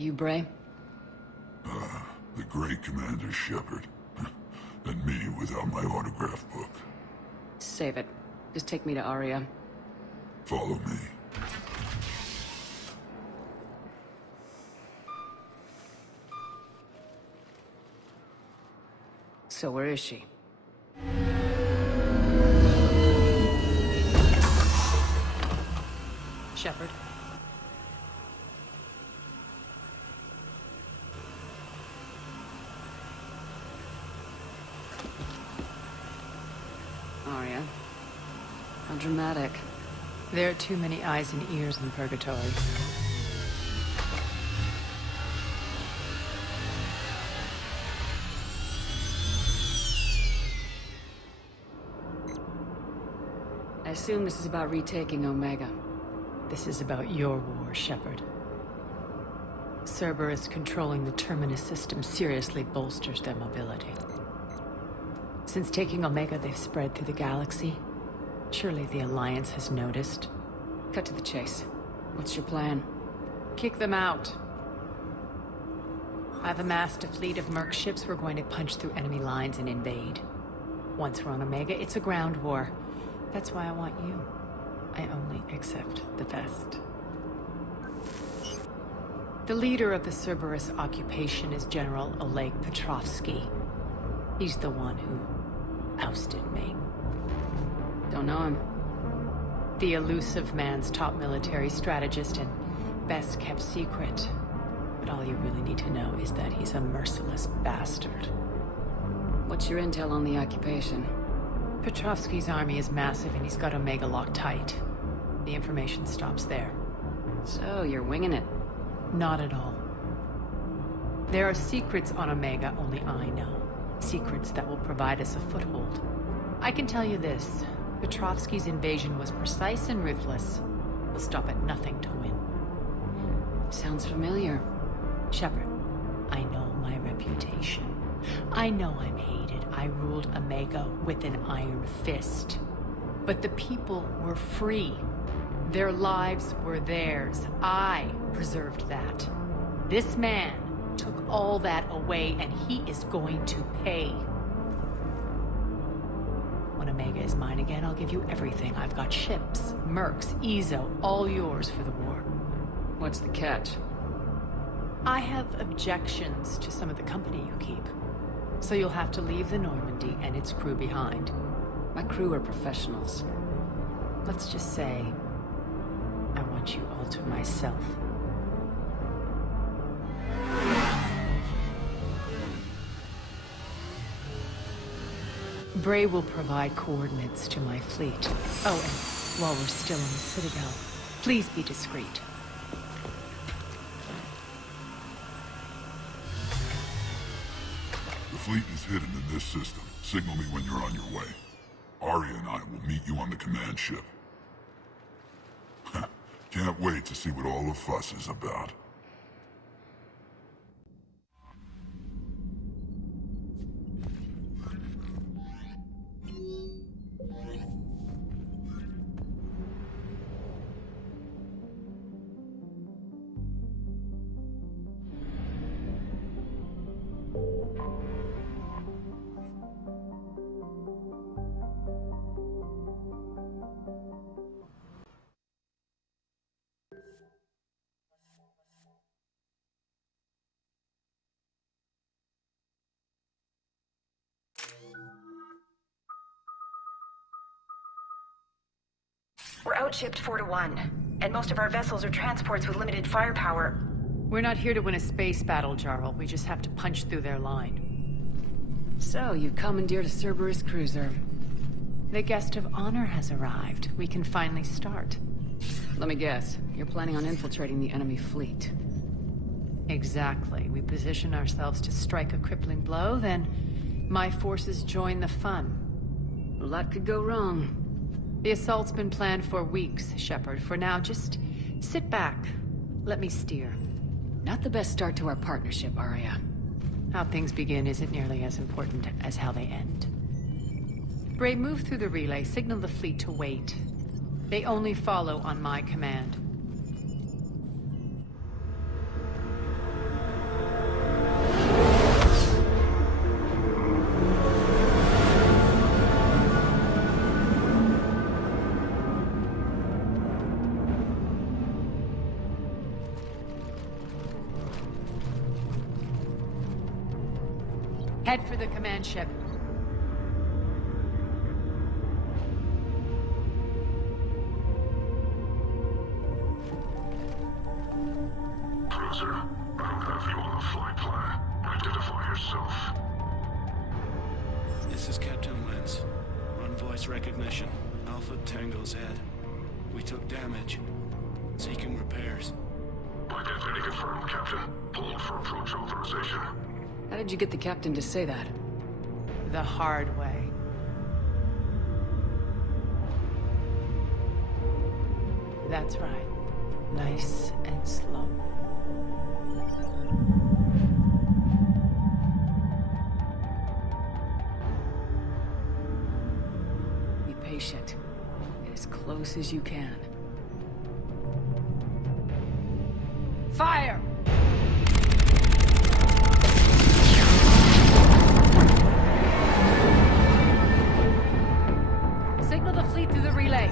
you Bray? The great Commander Shepard. And me without my autograph book. Save it. Just take me to Aria. Follow me. So where is she? Shepard. Aria. How dramatic. There are too many eyes and ears in Purgatory. I assume this is about retaking Omega. This is about your war, Shepard. Cerberus controlling the Terminus system seriously bolsters their mobility. Since taking Omega, they've spread through the galaxy. Surely the Alliance has noticed. Cut to the chase. What's your plan? Kick them out. I've amassed a fleet of merc ships. We're going to punch through enemy lines and invade. Once we're on Omega, it's a ground war. That's why I want you. I only accept the best. The leader of the Cerberus occupation is General Oleg Petrovsky. He's the one who ousted me. Don't know him. The elusive man's top military strategist and best kept secret. But all you really need to know is that he's a merciless bastard. What's your intel on the occupation? Petrovsky's army is massive and he's got Omega locked tight. The information stops there. So, you're winging it? Not at all. There are secrets on Omega only I know. Secrets that will provide us a foothold. I can tell you this. Petrovsky's invasion was precise and ruthless. He'll stop at nothing to win. Sounds familiar. Shepard, I know my reputation. I know I'm hated. I ruled Omega with an iron fist. But the people were free. Their lives were theirs. I preserved that. This man took all that away, and he is going to pay. When Omega is mine again, I'll give you everything. I've got ships, mercs, Ezo, all yours for the war. What's the catch? I have objections to some of the company you keep. So you'll have to leave the Normandy and its crew behind. My crew are professionals. Let's just say, I want you all to myself. Bray will provide coordinates to my fleet. Oh, and while we're still in the Citadel, please be discreet. The fleet is hidden in this system. Signal me when you're on your way. Aria and I will meet you on the command ship. Can't wait to see what all the fuss is about. We're outshipped 4-1, and most of our vessels are transports with limited firepower. We're not here to win a space battle, Jarl. We just have to punch through their line. So, you commandeered a Cerberus cruiser. The guest of honor has arrived. We can finally start. Let me guess. You're planning on infiltrating the enemy fleet. Exactly. We position ourselves to strike a crippling blow, then my forces join the fun. A lot could go wrong. The assault's been planned for weeks, Shepard. For now, just sit back. Let me steer. Not the best start to our partnership, Aria. How things begin isn't nearly as important as how they end. Bray, move through the relay. Signal the fleet to wait. They only follow on my command. Head for the command ship. Cruiser, I don't have you on the flight plan. Identify yourself. This is Captain Lens. Run voice recognition. Alpha Tango's head. We took damage. Seeking repairs. Identity confirmed, Captain. Hold for approach authorization. How did you get the captain to say that? The hard way. That's right. Nice and slow. Be patient. Get as close as you can. Fire! Signal the fleet through the relay.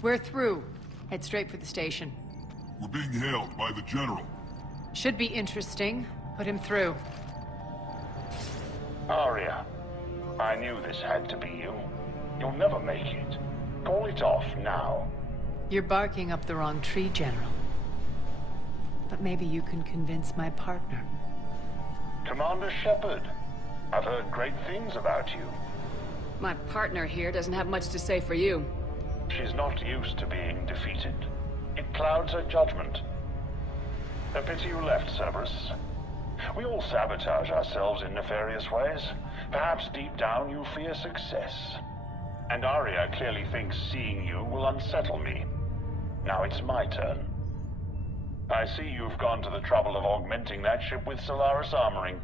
We're through. Head straight for the station. We're being hailed by the General. Should be interesting. Put him through. Arya, I knew this had to be you. You'll never make it. Call it off now. You're barking up the wrong tree, General. But maybe you can convince my partner. Commander Shepard, I've heard great things about you. My partner here doesn't have much to say for you. She's not used to being defeated. It clouds her judgment. A pity you left, Cerberus. We all sabotage ourselves in nefarious ways. Perhaps deep down you fear success. And Arya clearly thinks seeing you will unsettle me. Now it's my turn. I see you've gone to the trouble of augmenting that ship with Solaris armoring.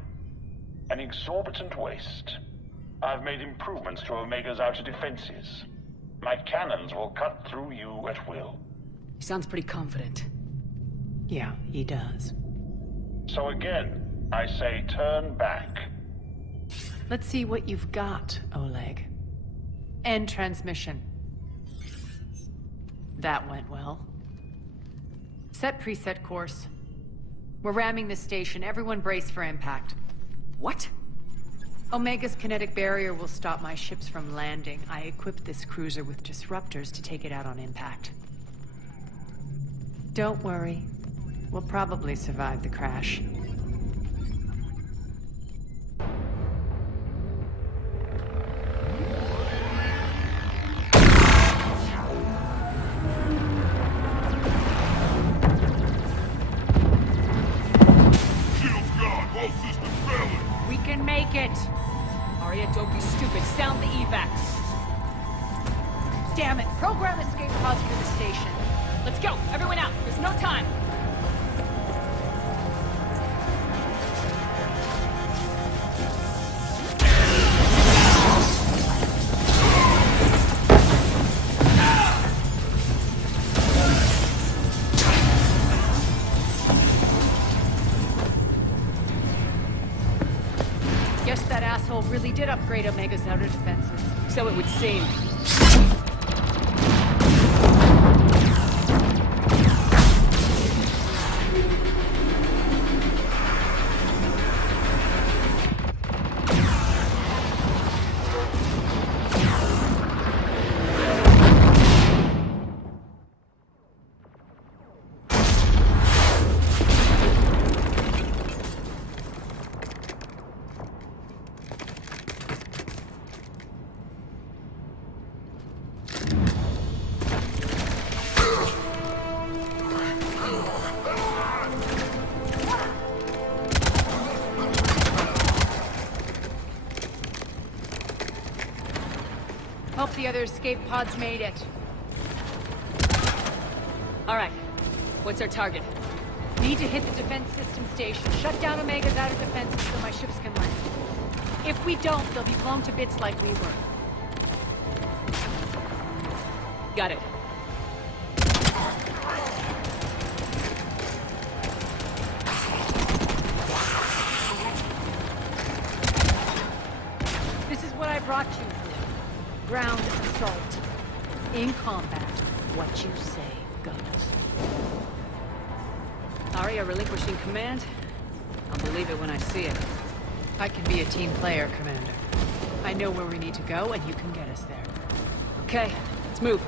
An exorbitant waste. I've made improvements to Omega's outer defenses. My cannons will cut through you at will. He sounds pretty confident. Yeah, he does. So again, I say turn back. Let's see what you've got, Oleg. End transmission. That went well. Set preset course. We're ramming the station. Everyone brace for impact. What? Omega's kinetic barrier will stop my ships from landing. I equipped this cruiser with disruptors to take it out on impact. Don't worry. We'll probably survive the crash. Shields gone. All systems failing. We can make it! Arya, don't be stupid. Sound the evacs. Damn it! Program escape pods for the station. Let's go. Everyone out. There's no time. Guess that asshole really did upgrade Omega's outer defenses. So it would seem. Hope the other escape pods made it. All right. What's our target? Need to hit the defense system station. Shut down Omega's outer defenses so my ships can land. If we don't, they'll be blown to bits like we were. Got it. This is what I brought you for. Ground assault. In combat. What you say goes. Arya relinquishing command? I'll believe it when I see it. I can be a team player, Commander. I know where we need to go, and you can get us there. Okay, let's move.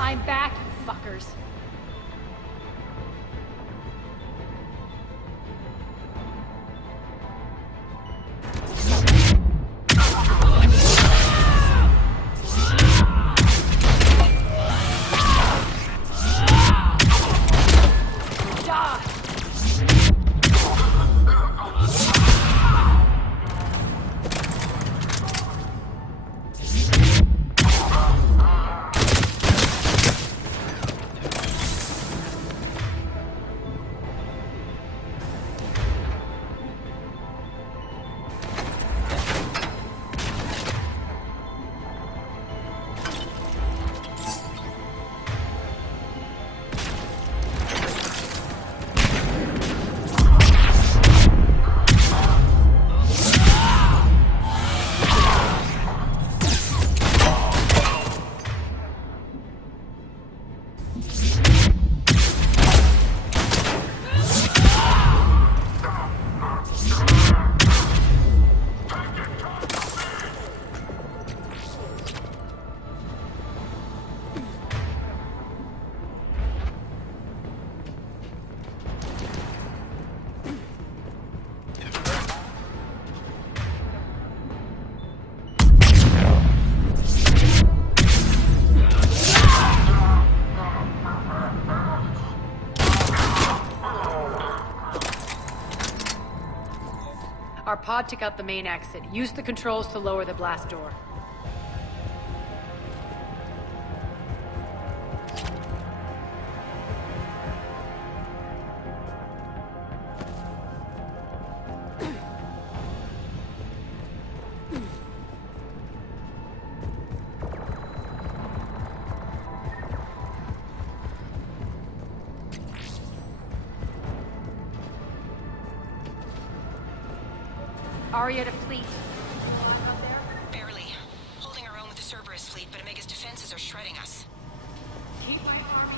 I'm back, you fuckers. Our pod took out the main exit. Use the controls to lower the blast door. Arya to fleet. Barely. Holding our own with the Cerberus fleet, but Omega's defenses are shredding us. Keep my army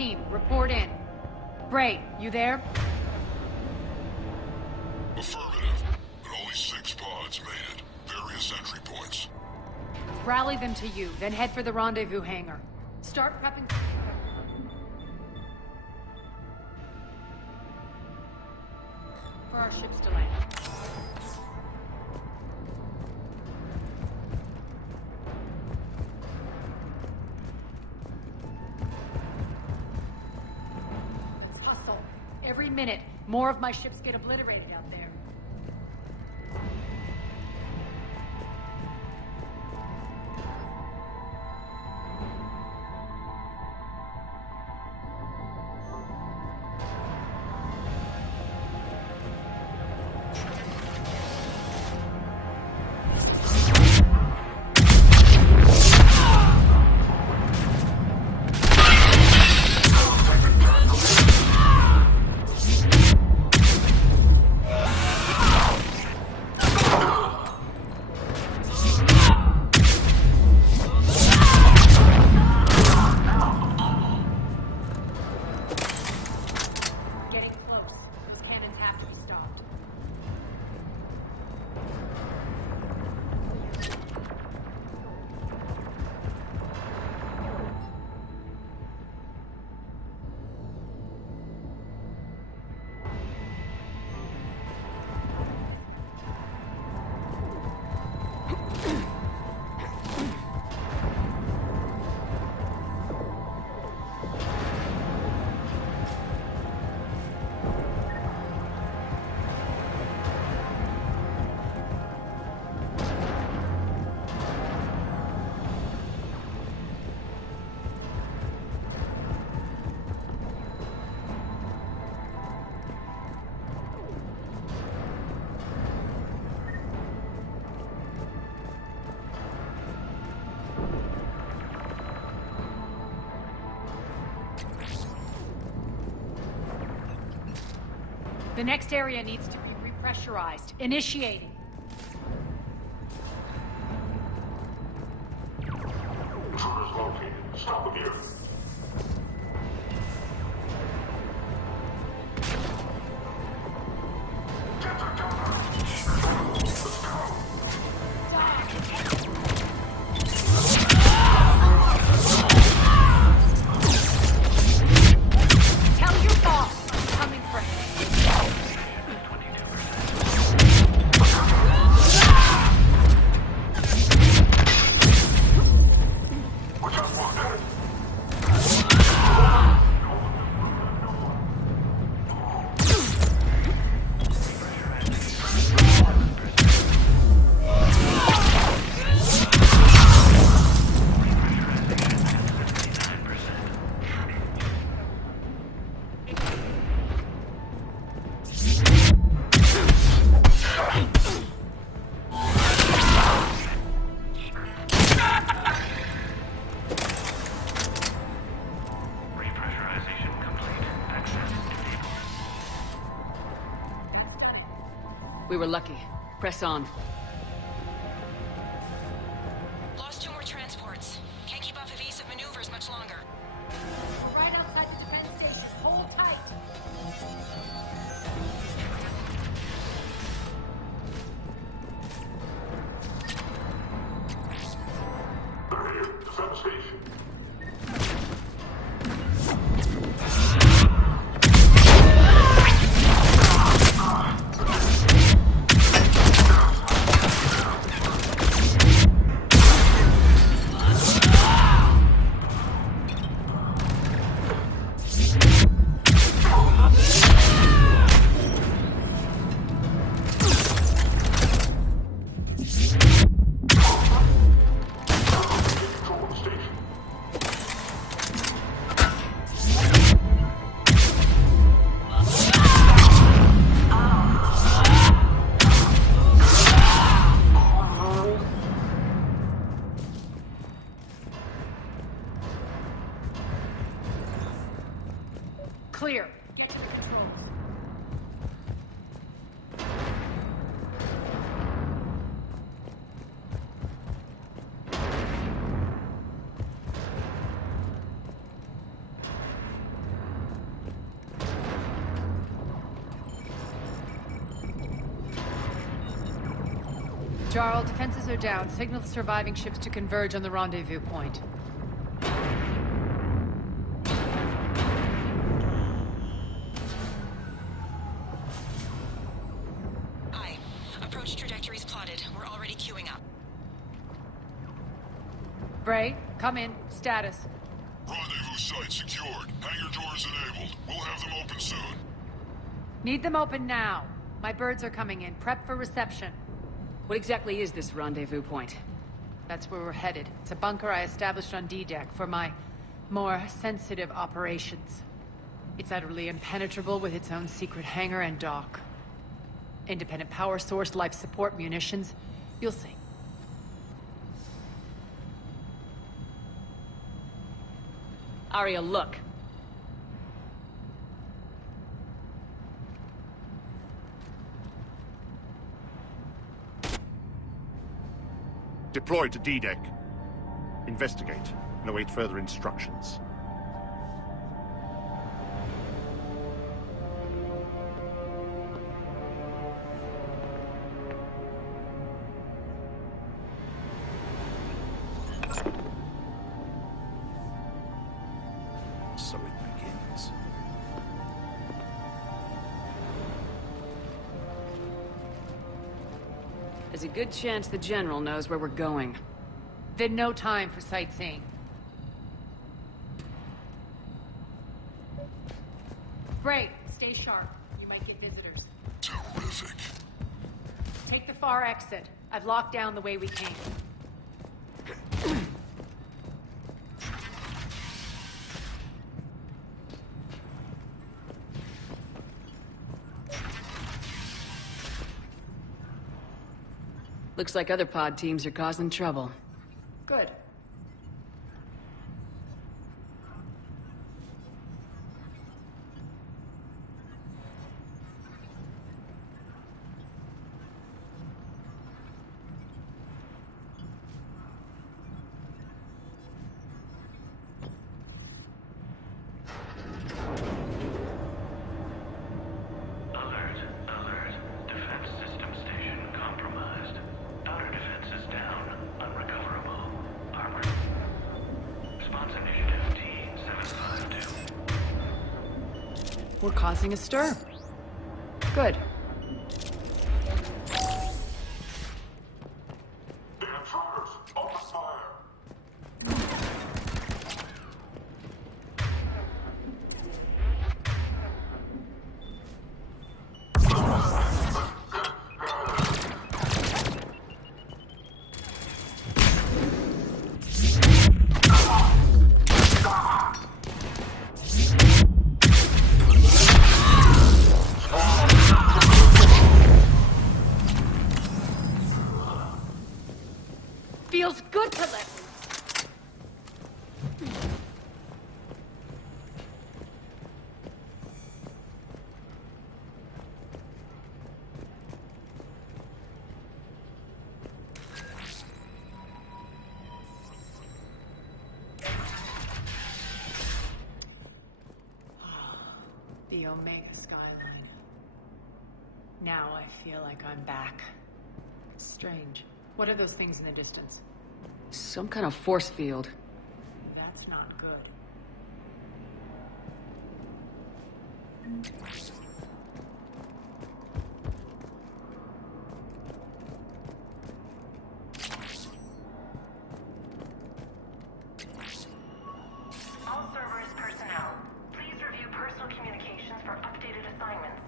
team, report in. Bray, you there? Affirmative, but only 6 pods made it. Various entry points. Rally them to you, then head for the rendezvous hangar. Start prepping... for our ships to land. Let's hustle. Every minute, more of my ships get obliterated out there. The next area needs to be repressurized. Initiating. Intruders located. Stop them here. Tell your boss I'm coming for him. We were lucky. Press on. Lost 2 more transports. Can't keep up evasive maneuvers much longer. We're right outside the defense stations. Hold tight. They're here. Defense station. Jarl, defenses are down. Signal the surviving ships to converge on the rendezvous point. Aye. Approach trajectories plotted. We're already queuing up. Bray, come in. Status. Rendezvous site secured. Hangar doors enabled. We'll have them open soon. Need them open now. My birds are coming in. Prep for reception. What exactly is this rendezvous point? That's where we're headed. It's a bunker I established on D-Deck for my more sensitive operations. It's utterly impenetrable with its own secret hangar and dock. Independent power source, life support, munitions. You'll see. Arya, look. Deploy to D-Deck. Investigate and await further instructions. So it begins. There's a good chance the General knows where we're going. Then no time for sightseeing. Bray, stay sharp. You might get visitors. Terrific. Take the far exit. I've locked down the way we came. Looks like other pod teams are causing trouble. Good. Alert, alert. Defense system station compromised. Outer defenses down. Unrecoverable. Armored. Response initiative T-752. We're causing a stir. Good. The intruders! Open fire! Feels good to let. The Omega skyline. Now I feel like I'm back. Strange. What are those things in the distance? Some kind of force field. That's not good. All Cerberus personnel, please review personal communications for updated assignments.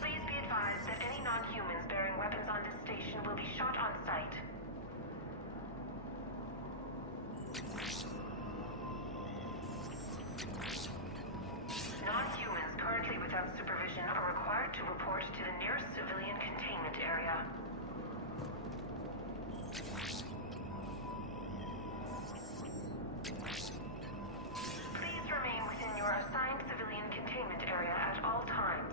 Please be advised that any non-humans bearing weapons on this station will be shot on sight. Non-humans currently without supervision are required to report to the nearest civilian containment area. Please remain within your assigned civilian containment area at all times.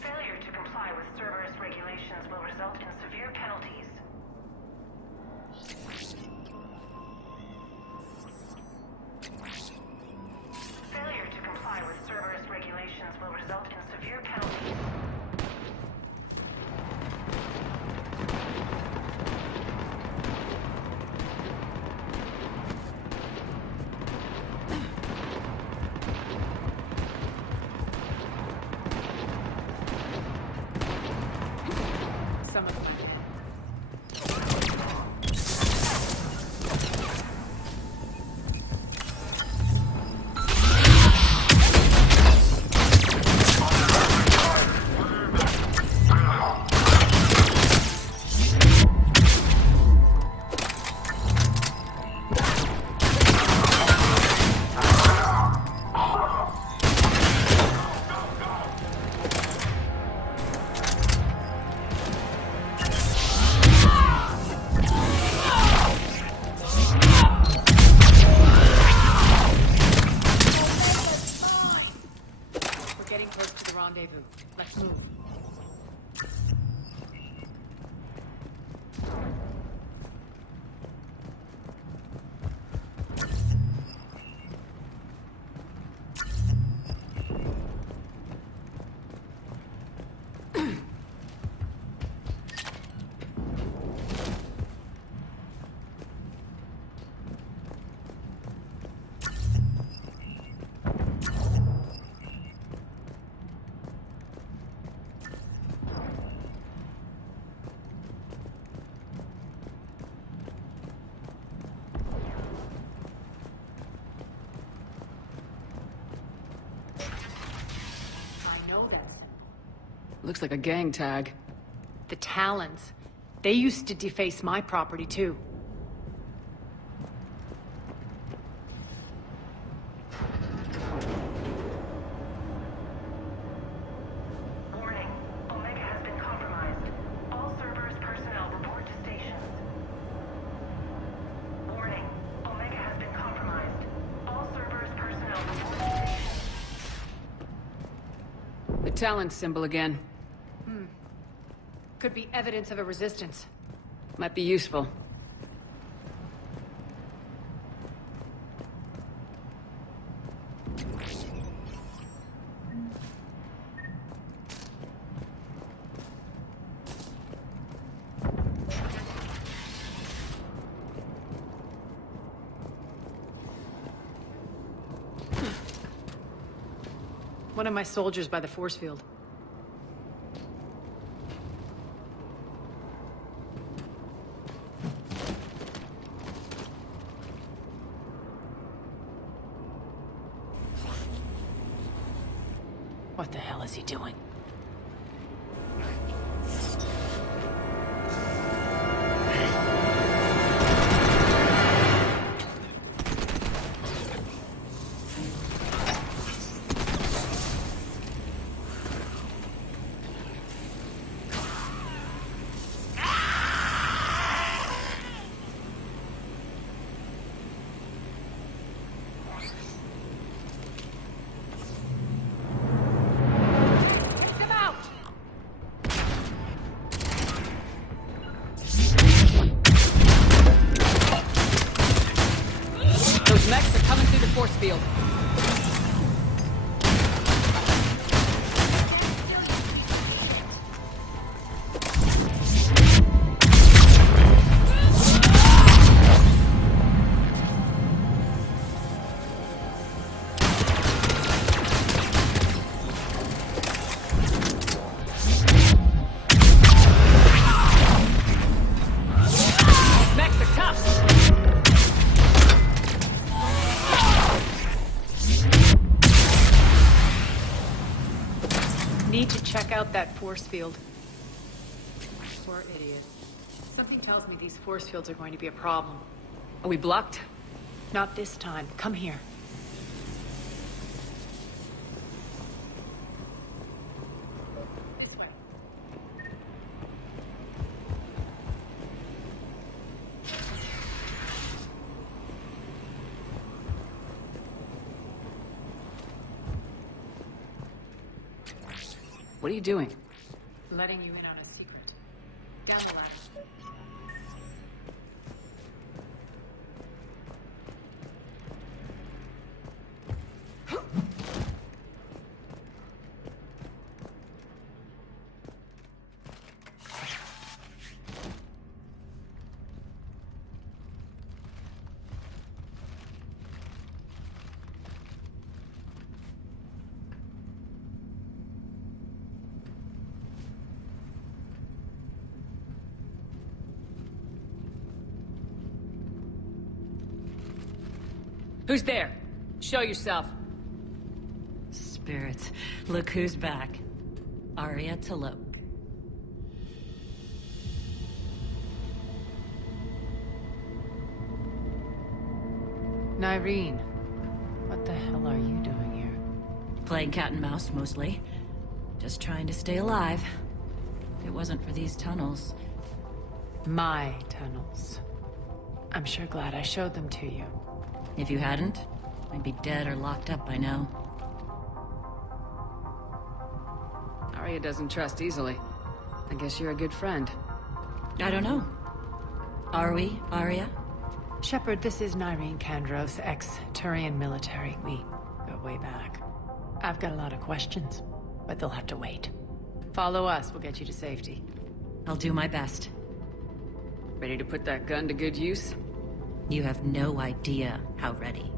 Failure to comply with Cerberus regulations will result in severe penalties. some of my rendezvous. Let's move. Looks like a gang tag. The Talons. They used to deface my property, too. Warning. Omega has been compromised. All Cerberus personnel report to stations. Warning. Omega has been compromised. All Cerberus personnel report to stations. The Talon symbol again. Could be evidence of a resistance. Might be useful. One of my soldiers by the force field. What the hell is he doing? Force field. Need to check out that force field. Poor idiot. Something tells me these force fields are going to be a problem. Are we blocked? Not this time. Come here. This way. What are you doing? Letting you in on a secret. Down the ladder. Who's there? Show yourself. Spirits, look who's back. Arya T'Loak. Nyreen, what the hell are you doing here? Playing cat and mouse, mostly. Just trying to stay alive. If it wasn't for these tunnels. My tunnels. I'm sure glad I showed them to you. If you hadn't, I'd be dead or locked up by now. Arya doesn't trust easily. I guess you're a good friend. I don't know. Are we, Arya? Shepard, this is Nyreen Kandros, ex-Turian military. We go way back. I've got a lot of questions, but they'll have to wait. Follow us, we'll get you to safety. I'll do my best. Ready to put that gun to good use? You have no idea how ready.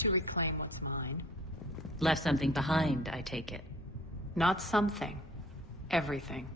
To reclaim what's mine. Left something behind, I take it. Not something. Everything.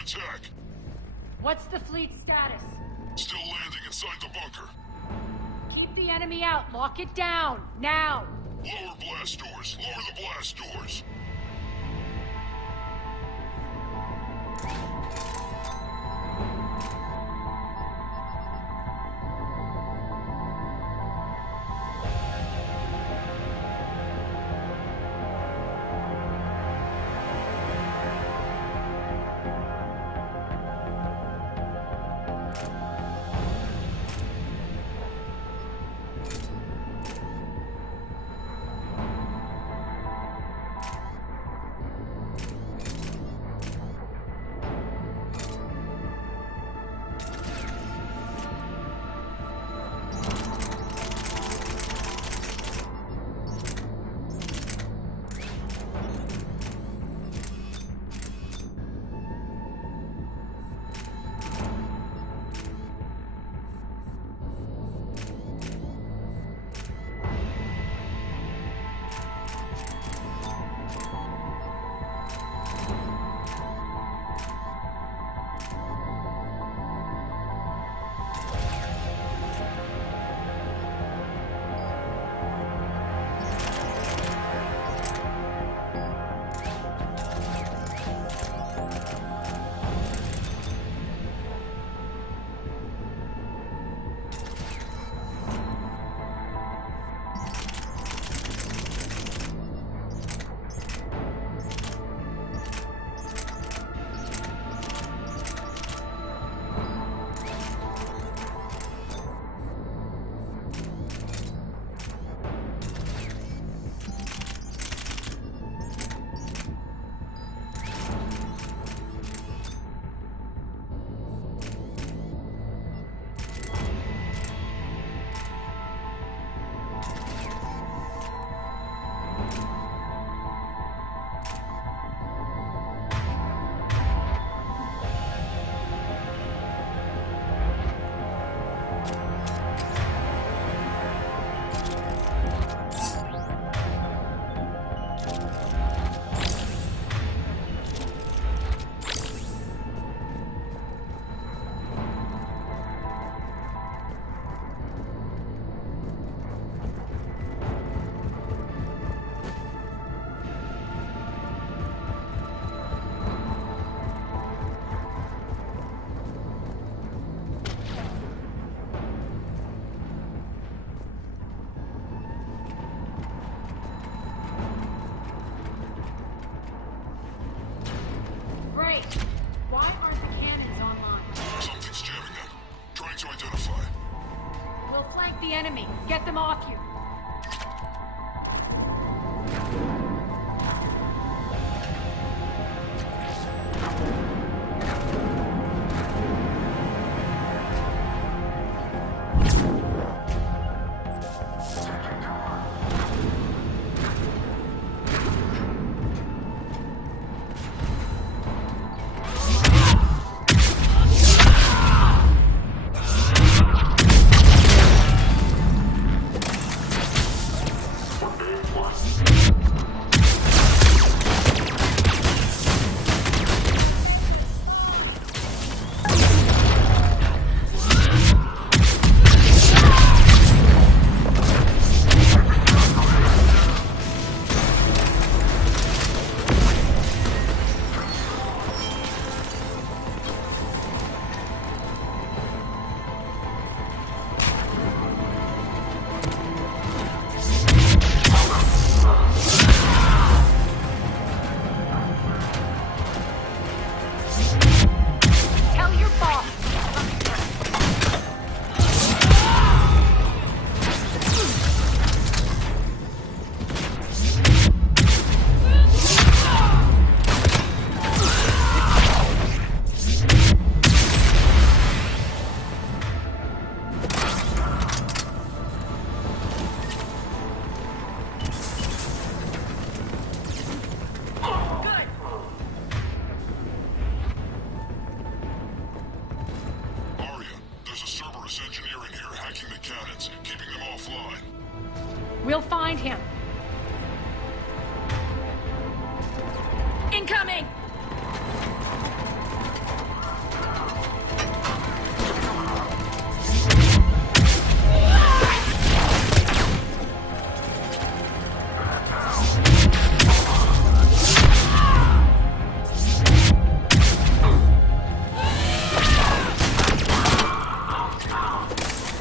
Attack! What's the fleet status? Still landing inside the bunker. Keep the enemy out. Lock it down. Now! Lower blast doors. Lower the blast doors. the enemy. Get them off you. We'll find him. Incoming!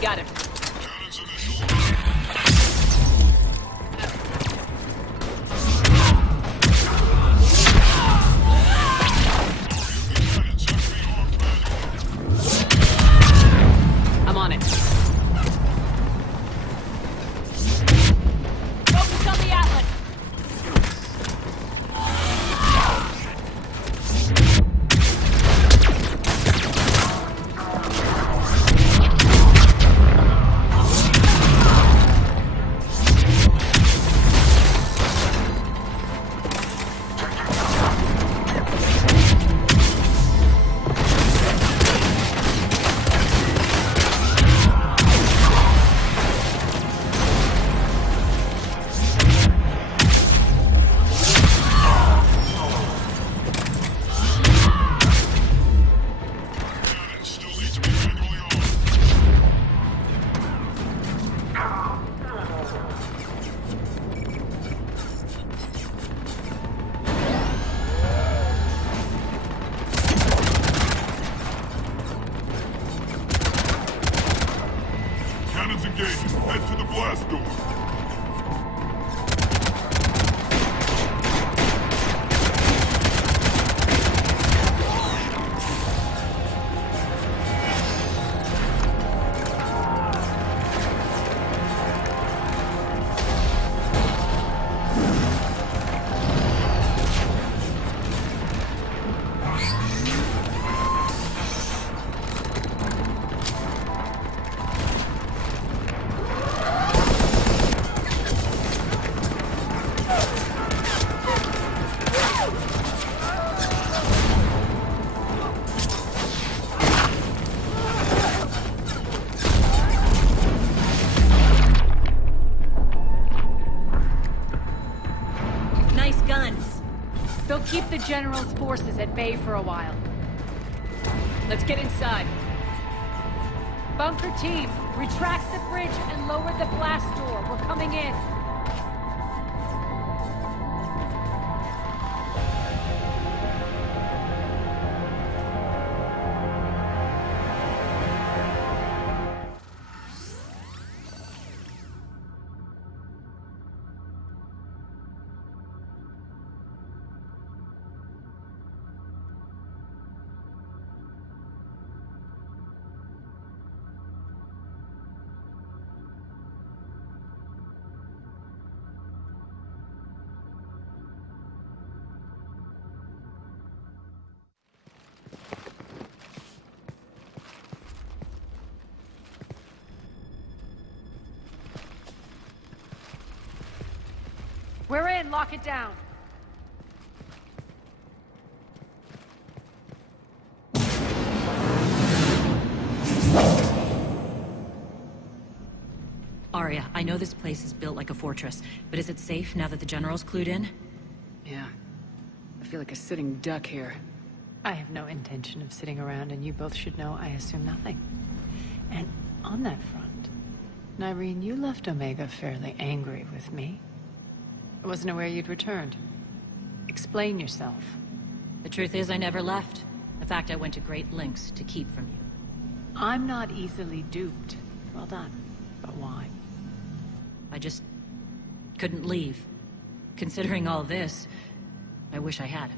Got him. I'm on it. Focus on the Atlas. Cannons engaged. Head to the blast door. Nice guns. They'll keep the General's forces at bay for a while. Let's get inside. Bunker team, retract the bridge and lower the blast door. We're coming in. We're in! Lock it down! Arya, I know this place is built like a fortress, but is it safe now that the General's clued in? Yeah. I feel like a sitting duck here. I have no intention of sitting around, and you both should know I assume nothing. And on that front, Nyreen, you left Omega fairly angry with me. I wasn't aware you'd returned. Explain yourself. The truth is, I never left. In fact, I went to great lengths to keep from you. I'm not easily duped. Well done. But why? I just couldn't leave. Considering all this, I wish I had.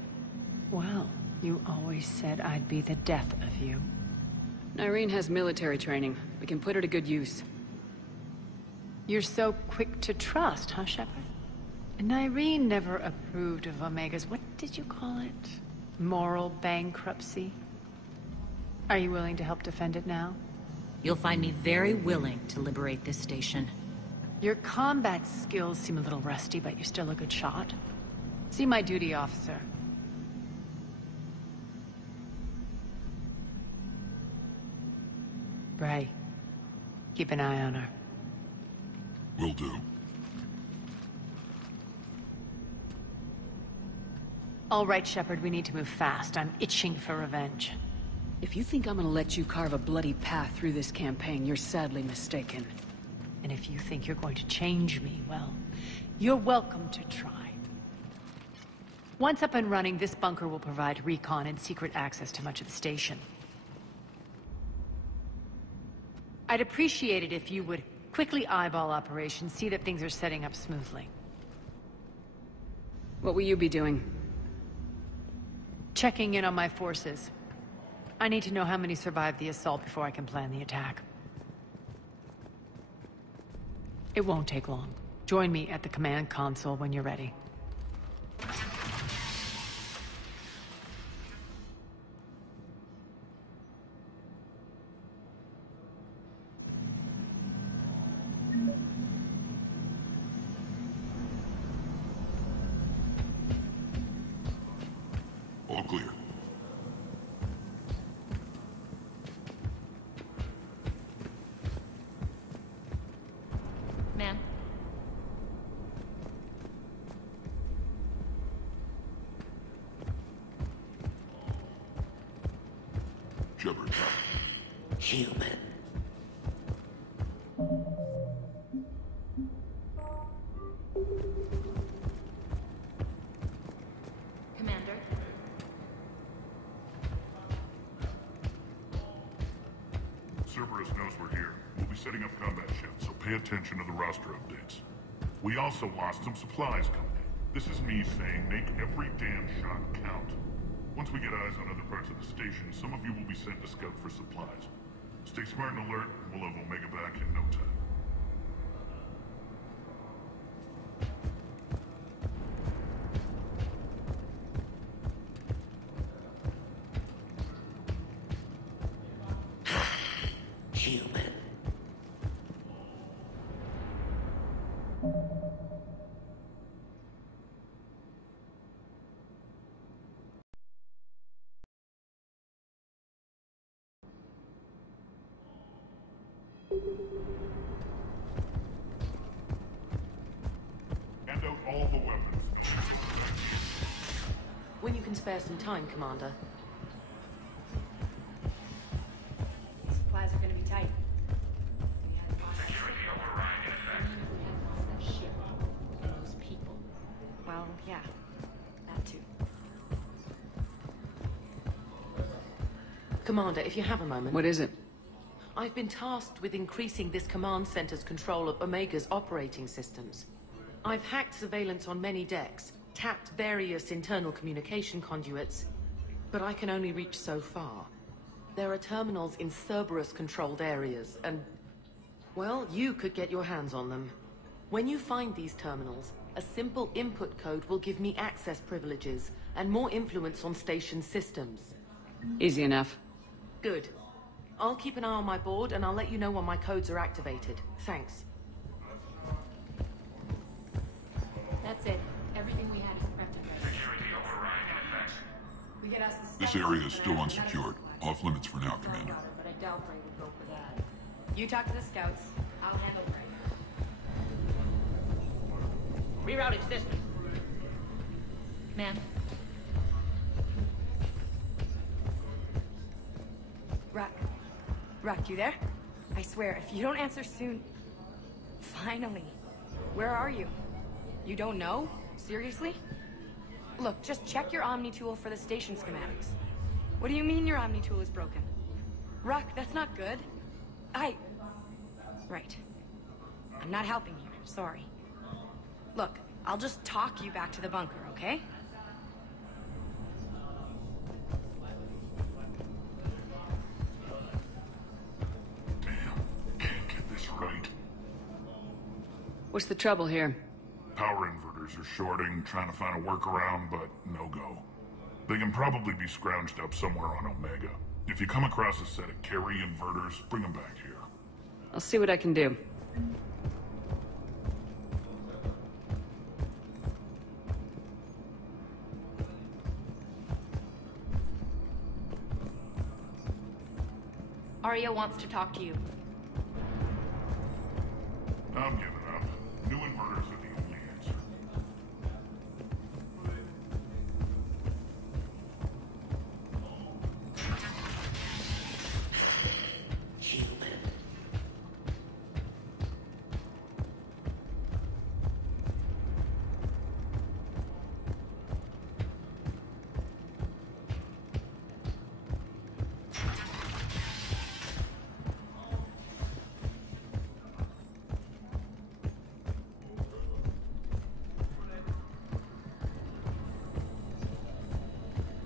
Well, you always said I'd be the death of you. Nyreen has military training. We can put her to good use. You're so quick to trust, huh, Shepard? Nyreen never approved of Omega's, what did you call it? Moral bankruptcy? Are you willing to help defend it now? You'll find me very willing to liberate this station. Your combat skills seem a little rusty, but you're still a good shot. See my duty officer. Bray, keep an eye on her. Will do. All right, Shepard, we need to move fast. I'm itching for revenge. If you think I'm gonna let you carve a bloody path through this campaign, you're sadly mistaken. And if you think you're going to change me, well, you're welcome to try. Once up and running, this bunker will provide recon and secret access to much of the station. I'd appreciate it if you would quickly eyeball operations, see that things are setting up smoothly. What will you be doing? Checking in on my forces. I need to know how many survived the assault before I can plan the attack. It won't take long. Join me at the command console when you're ready. All clear. Ma'am? Shepard. Human. Commander? Cerberus knows we're here. We'll be setting up combat ships, so pay attention to the roster updates. We also lost some supplies coming in. This is me saying make every damn shot count. Once we get eyes on other parts of the station, some of you will be sent to scout for supplies. Stay smart and alert, and we'll have Omega back in no time. Human. Hand out all the weapons. When you can spare some time, Commander. Supplies are gonna be tight. Those people. Well, yeah. That too. Commander, if you have a moment. What is it? I've been tasked with increasing this command center's control of Omega's operating systems. I've hacked surveillance on many decks, tapped various internal communication conduits, but I can only reach so far. There are terminals in Cerberus-controlled areas, and, well, you could get your hands on them. When you find these terminals, a simple input code will give me access privileges and more influence on station systems. Easy enough. Good. I'll keep an eye on my board, and I'll let you know when my codes are activated. Thanks. That That's it. Everything we had is prepped and ready. We could ask the This area is still unsecured. Off limits for now, Commander. But I doubt Ray would go for that. You talk to the scouts. I'll handle Ray. Rerouting system. Ma'am? Ruck, you there? I swear, if you don't answer soon... Finally. Where are you? You don't know? Seriously? Look, just check your Omni tool for the station schematics. What do you mean your Omni tool is broken? Ruck, that's not good. Right. I'm not helping you, sorry. Look, I'll just talk you back to the bunker, okay? What's the trouble here? Power inverters are shorting, trying to find a workaround, but no go. They can probably be scrounged up somewhere on Omega. If you come across a set of carry inverters, bring them back here. I'll see what I can do. Arya wants to talk to you. I'm giving up. New inverters are the only answer. Human.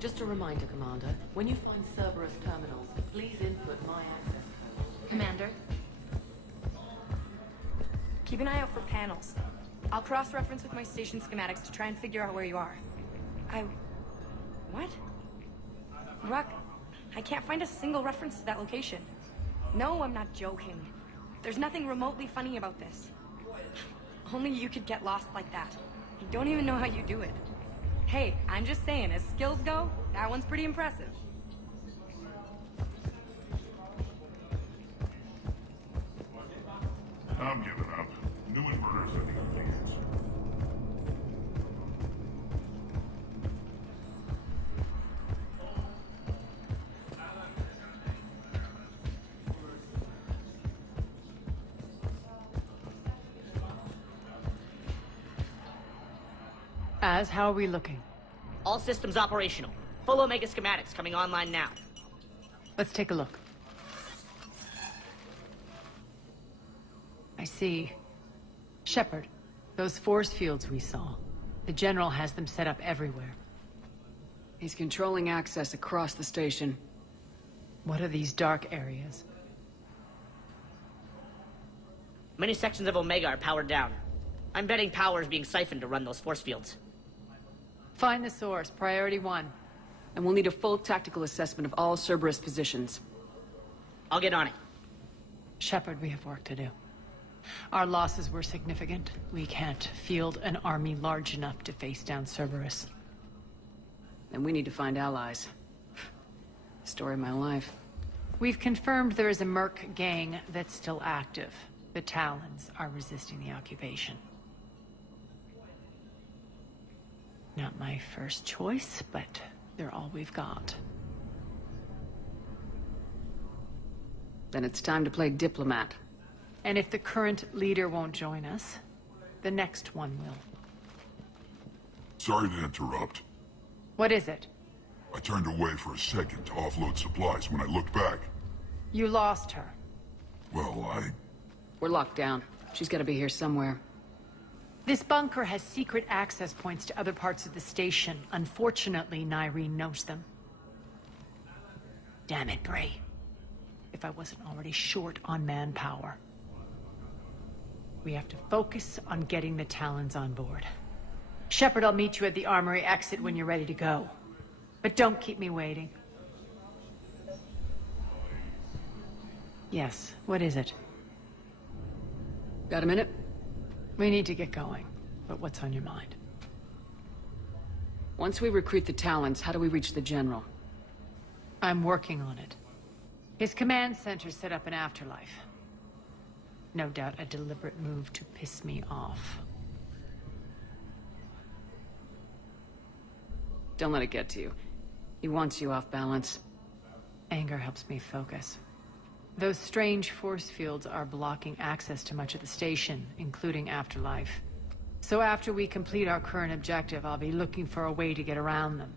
Just a reminder, Commander. When you find Cerberus terminals, please input my access code. Commander? Keep an eye out for panels. I'll cross-reference with my station schematics to try and figure out where you are. What? Ruck, I can't find a single reference to that location. No, I'm not joking. There's nothing remotely funny about this. Only you could get lost like that. I don't even know how you do it. Hey, I'm just saying, as skills go, that one's pretty impressive. I'm giving up. New inverters are the only answer. How are we looking? All systems operational. Full Omega schematics coming online now. Let's take a look. I see. Shepard, those force fields we saw. The General has them set up everywhere. He's controlling access across the station. What are these dark areas? Many sections of Omega are powered down. I'm betting power is being siphoned to run those force fields. Find the source, priority 1. And we'll need a full tactical assessment of all Cerberus positions. I'll get on it. Shepard, we have work to do. Our losses were significant. We can't field an army large enough to face down Cerberus. And we need to find allies. Story of my life. We've confirmed there is a Merc gang that's still active. The Talons are resisting the occupation. Not my first choice, but they're all we've got. Then it's time to play diplomat. And if the current leader won't join us, the next one will. Sorry to interrupt. What is it? I turned away for a second to offload supplies. When I looked back... You lost her. Well, We're locked down. She's gotta be here somewhere. This bunker has secret access points to other parts of the station. Unfortunately, Nyreen knows them. Damn it, Bray. If I wasn't already short on manpower. We have to focus on getting the Talons on board. Shepard, I'll meet you at the armory exit when you're ready to go. But don't keep me waiting. Yes, what is it? Got a minute? We need to get going. But what's on your mind? Once we recruit the Talons, how do we reach the General? I'm working on it. His command center set up an afterlife. No doubt a deliberate move to piss me off. Don't let it get to you. He wants you off balance. Anger helps me focus. Those strange force fields are blocking access to much of the station, including Afterlife. So after we complete our current objective, I'll be looking for a way to get around them.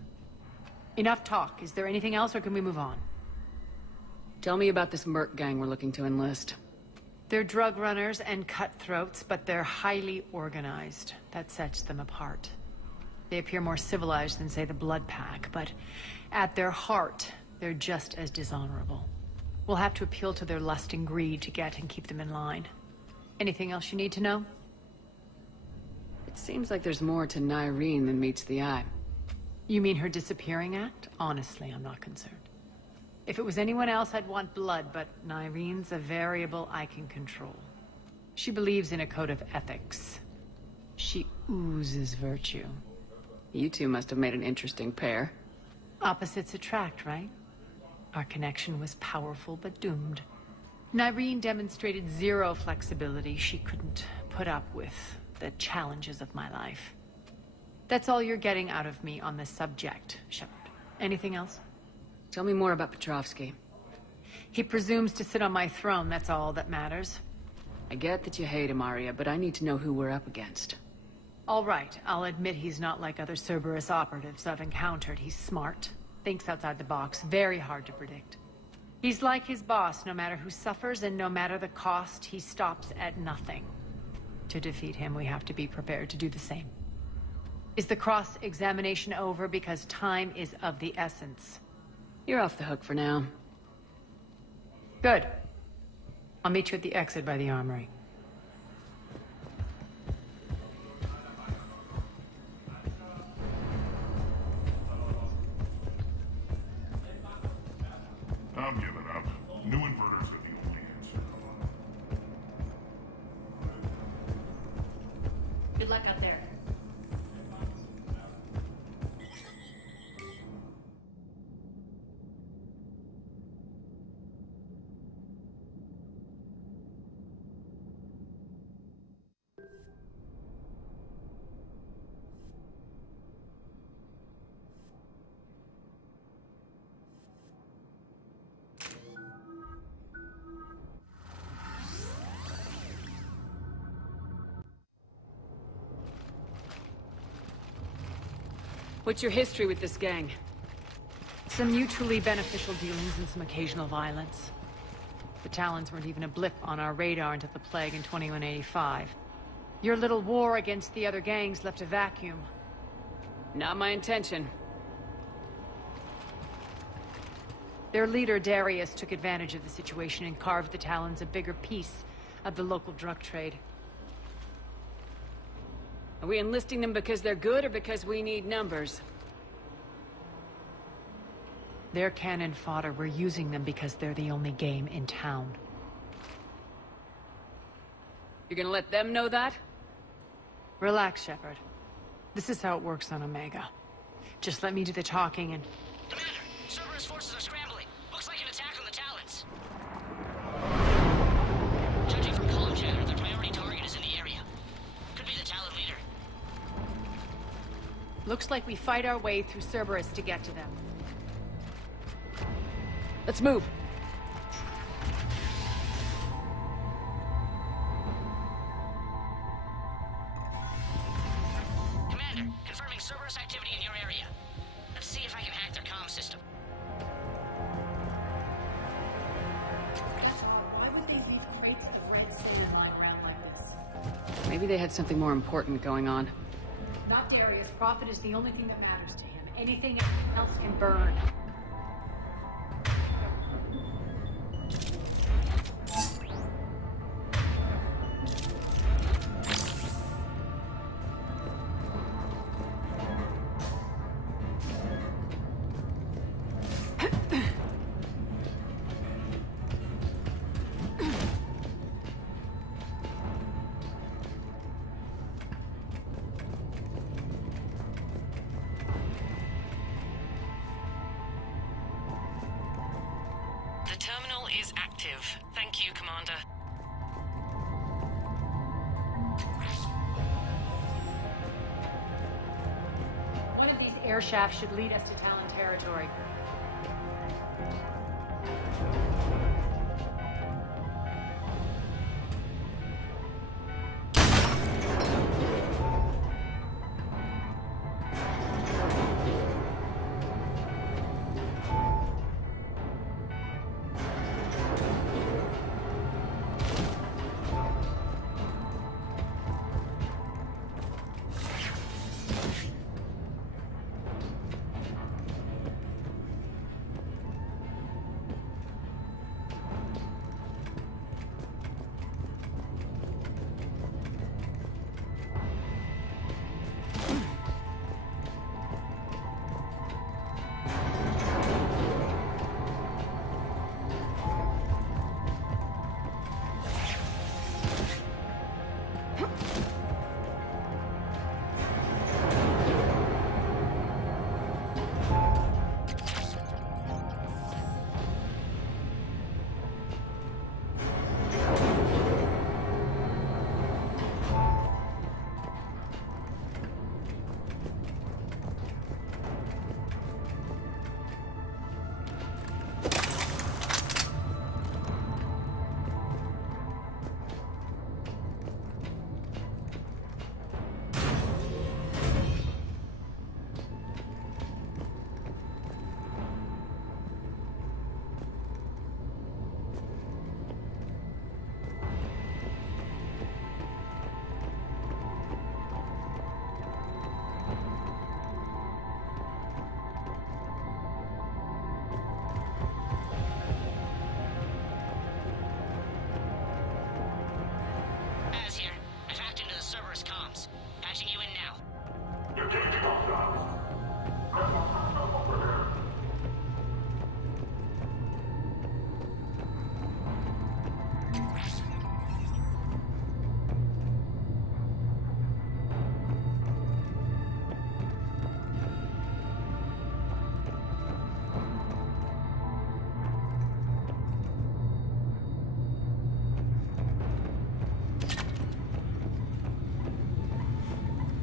Enough talk. Is there anything else, or can we move on? Tell me about this merc gang we're looking to enlist. They're drug runners and cutthroats, but they're highly organized. That sets them apart. They appear more civilized than, say, the Blood Pack, but at their heart, they're just as dishonorable. We'll have to appeal to their lust and greed to get and keep them in line. Anything else you need to know? It seems like there's more to Nyreen than meets the eye. You mean her disappearing act? Honestly, I'm not concerned. If it was anyone else, I'd want blood, but Nyreen's a variable I can control. She believes in a code of ethics. She oozes virtue. You two must have made an interesting pair. Opposites attract, right? Our connection was powerful but doomed. Nyreen demonstrated zero flexibility. She couldn't put up with the challenges of my life. That's all you're getting out of me on this subject, Shepard. Anything else? Tell me more about Petrovsky. He presumes to sit on my throne, that's all that matters. I get that you hate him, Arya, but I need to know who we're up against. All right, I'll admit he's not like other Cerberus operatives I've encountered. He's smart, thinks outside the box, very hard to predict. He's like his boss, no matter who suffers and no matter the cost, he stops at nothing. To defeat him, we have to be prepared to do the same. Is the cross-examination over? Because time is of the essence. You're off the hook for now. Good. I'll meet you at the exit by the armory. I'm giving up. New inverters are the only answer. Good luck out there. What's your history with this gang? Some mutually beneficial dealings and some occasional violence. The Talons weren't even a blip on our radar until the plague in 2185. Your little war against the other gangs left a vacuum. Not my intention. Their leader, Darius, took advantage of the situation and carved the Talons a bigger piece of the local drug trade. Are we enlisting them because they're good or because we need numbers? They're cannon fodder. We're using them because they're the only game in town. You're gonna let them know that? Relax, Shepard. This is how it works on Omega. Just let me do the talking and... Commander, Cerberus forces are scrambling. Looks like an attack on the Talons. Judging from comm chatter, their priority target is in the area. Could be the Talon leader. Looks like we fight our way through Cerberus to get to them. Let's move. Commander, confirming Cerberus activity in your area. Let's see if I can hack their comm system. Why would they leave crates of red cinder lying around like this? Maybe they had something more important going on. Not Darius. Profit is the only thing that matters to him. Anything else can burn. air shaft should lead us to Talon territory.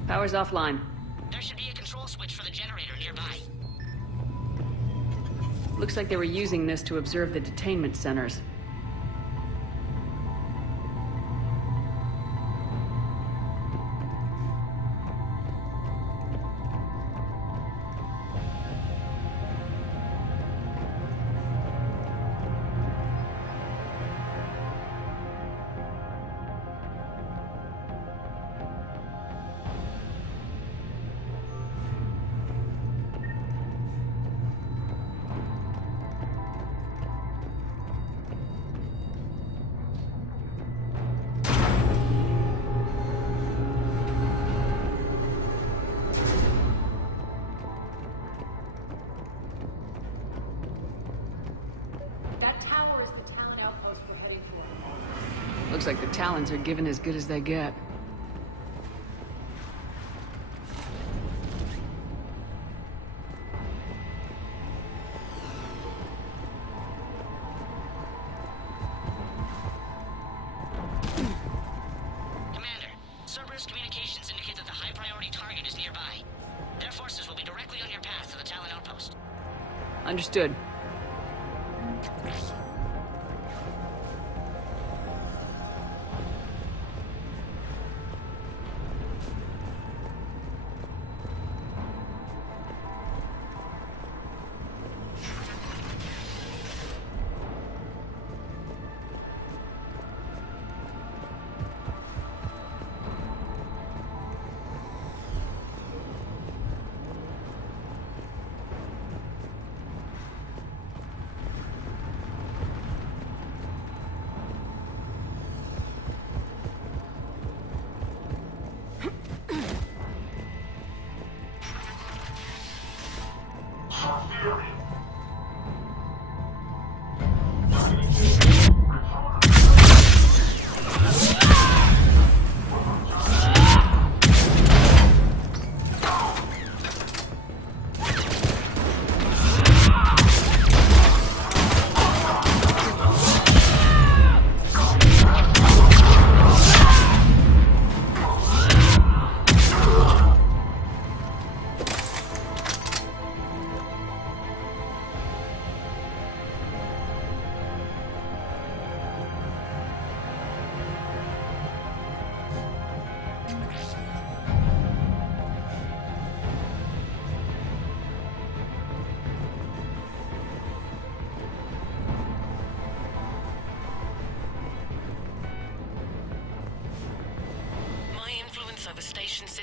Power's offline. There should be a control switch for the generator nearby. Looks like they were using this to observe the detainment centers. Looks like the Talons are given as good as they get. Commander, Cerberus communications indicate that the high-priority target is nearby. Their forces will be directly on your path to the Talon outpost. Understood.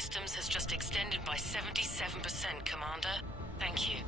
systems has just extended by 77%, Commander. Thank you.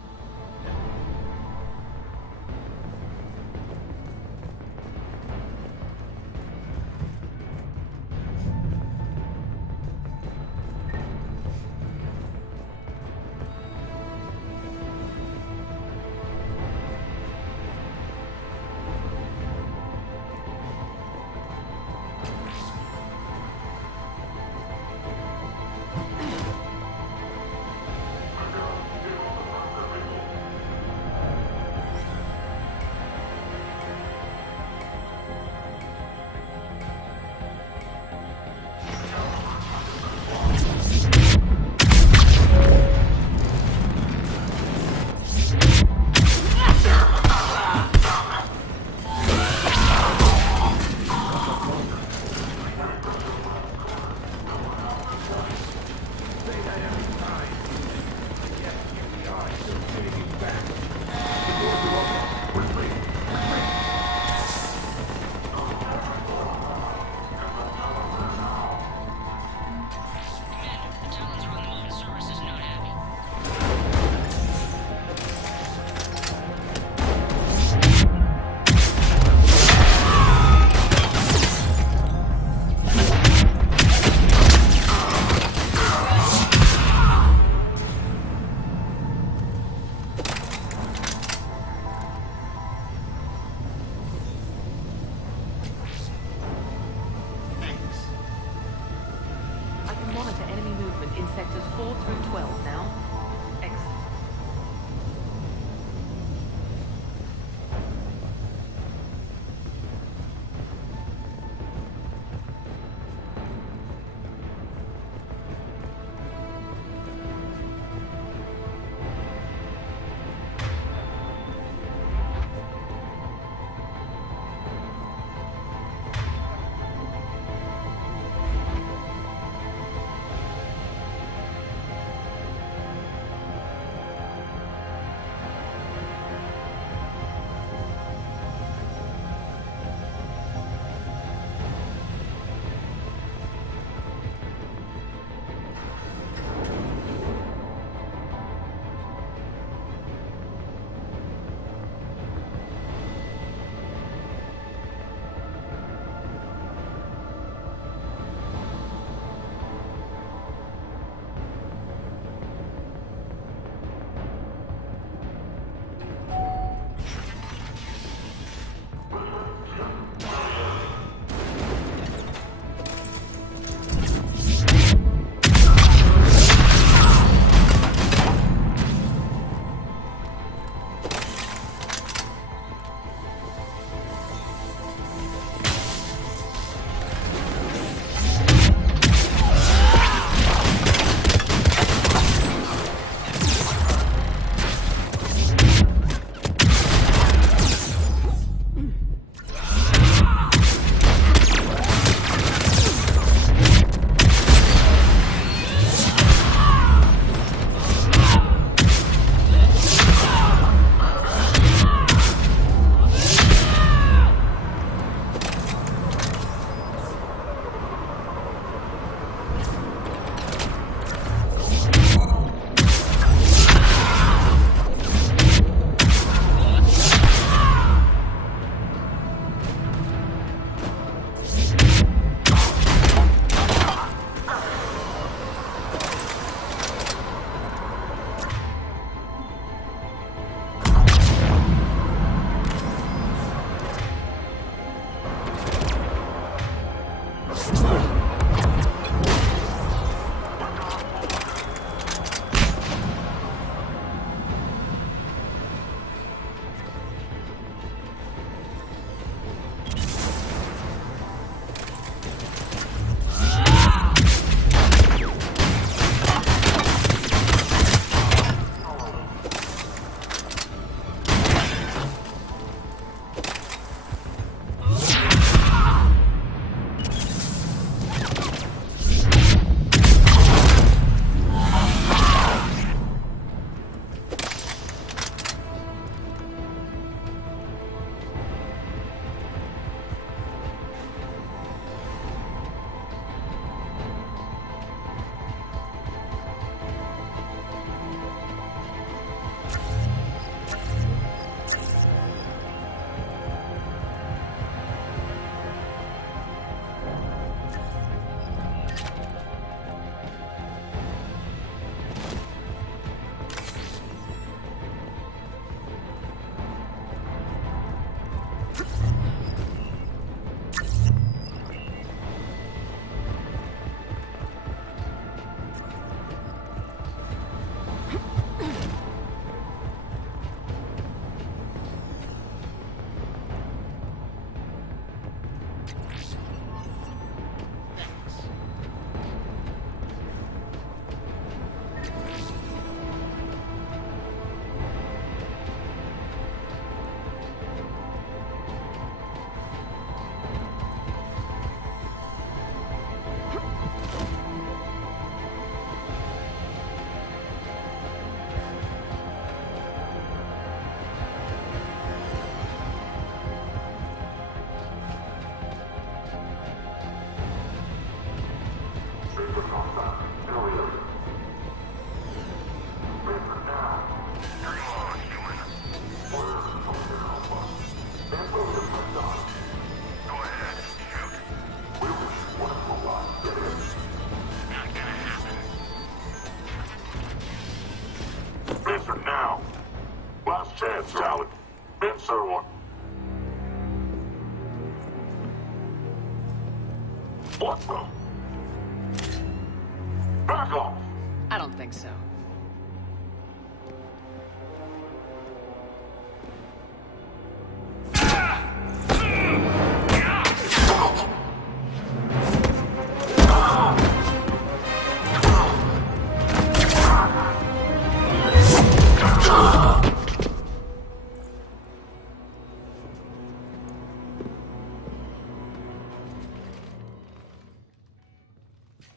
Answer now. Last chance, Talon. Answer one. What the? Back off! I don't think so.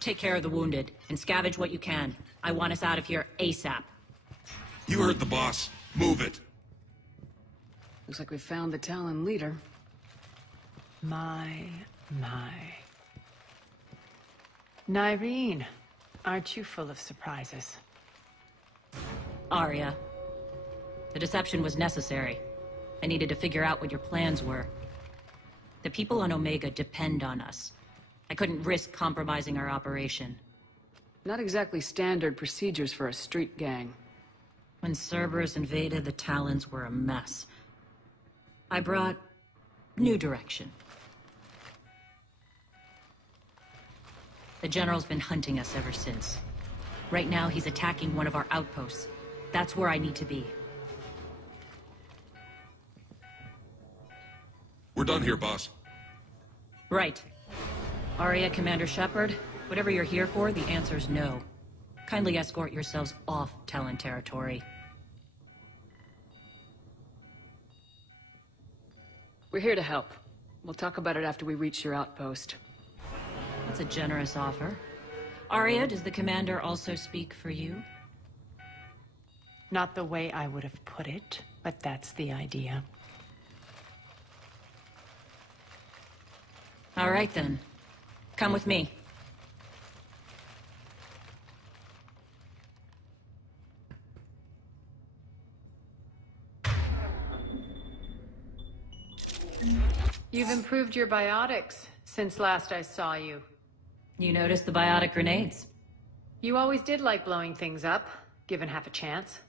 Take care of the wounded, and scavenge what you can. I want us out of here ASAP. You heard the boss. Move it. Looks like we found the Talon leader. My. Nyreen, aren't you full of surprises? Arya. The deception was necessary. I needed to figure out what your plans were. The people on Omega depend on us. I couldn't risk compromising our operation. Not exactly standard procedures for a street gang. When Cerberus invaded, the Talons were a mess. I brought new direction. The General's been hunting us ever since. Right now, he's attacking one of our outposts. That's where I need to be. We're done here, boss. Right. Arya, Commander Shepard, whatever you're here for, the answer's no. Kindly escort yourselves off Talon territory. We're here to help. We'll talk about it after we reach your outpost. That's a generous offer. Arya, does the Commander also speak for you? Not the way I would have put it, but that's the idea. All right, then. Come with me. You've improved your biotics since last I saw you. You noticed the biotic grenades? You always did like blowing things up, given half a chance.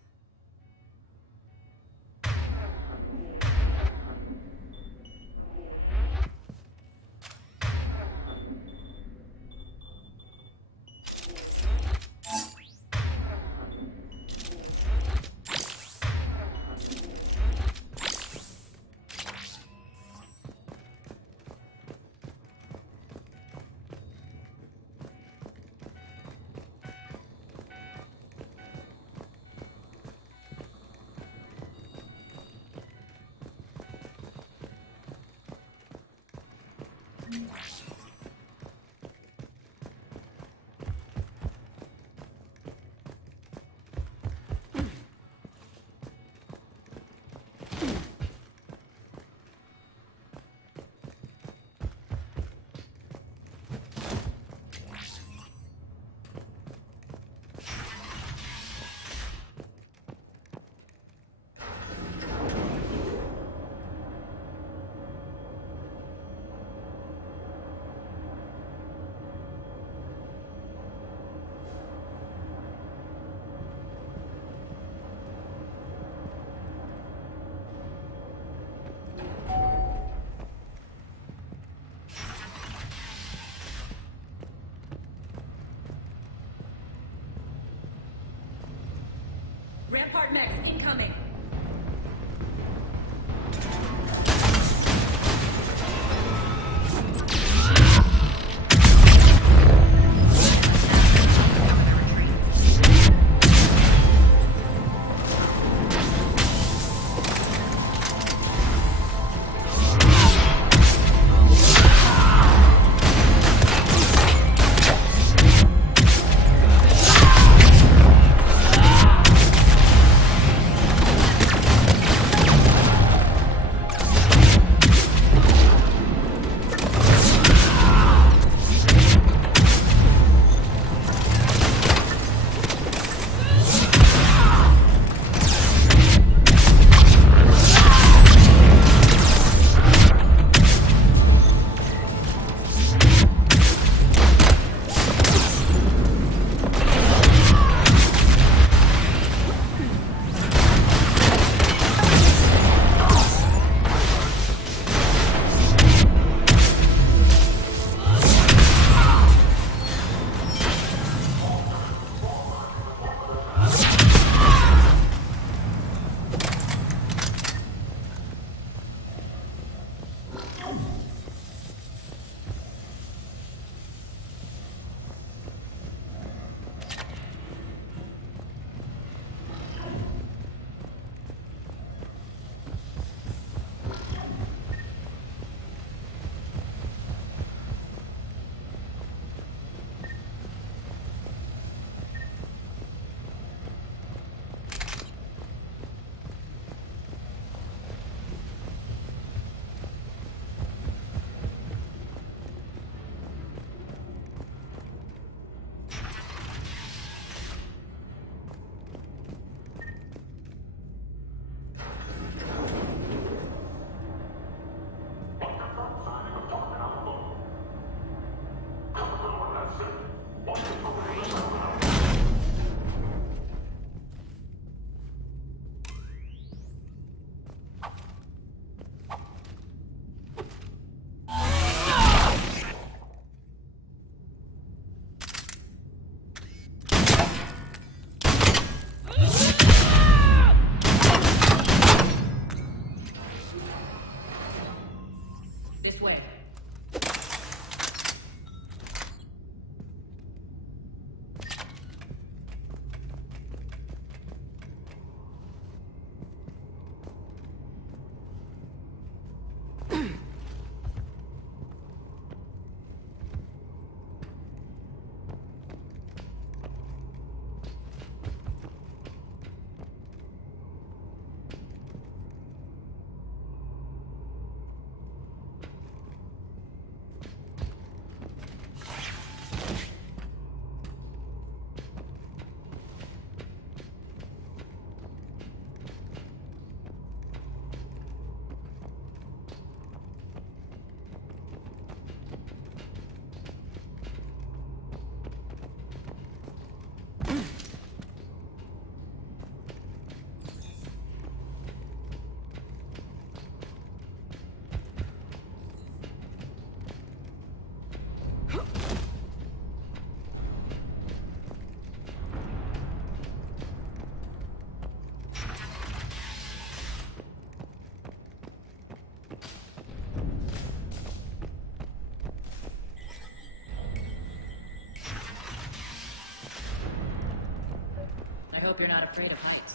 hope you're not afraid of heights.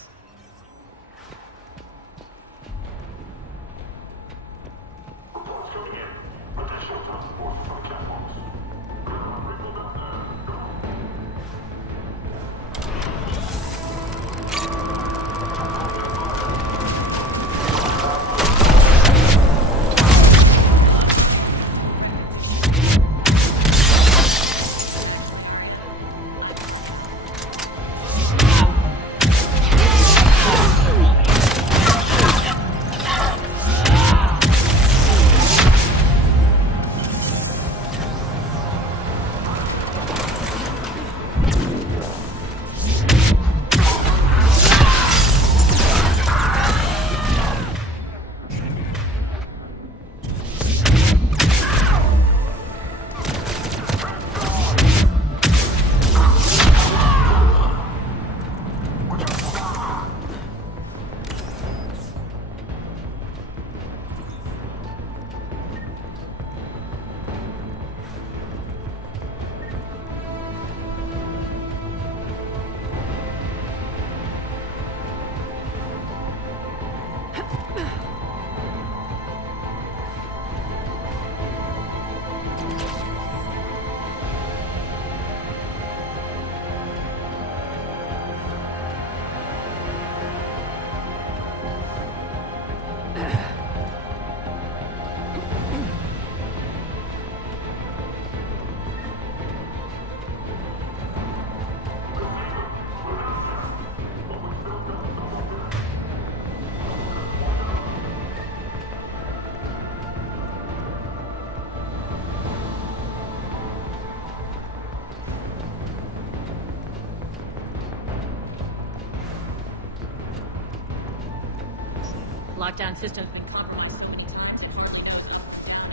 Lockdown system's been compromised so many times it hardly knows what's down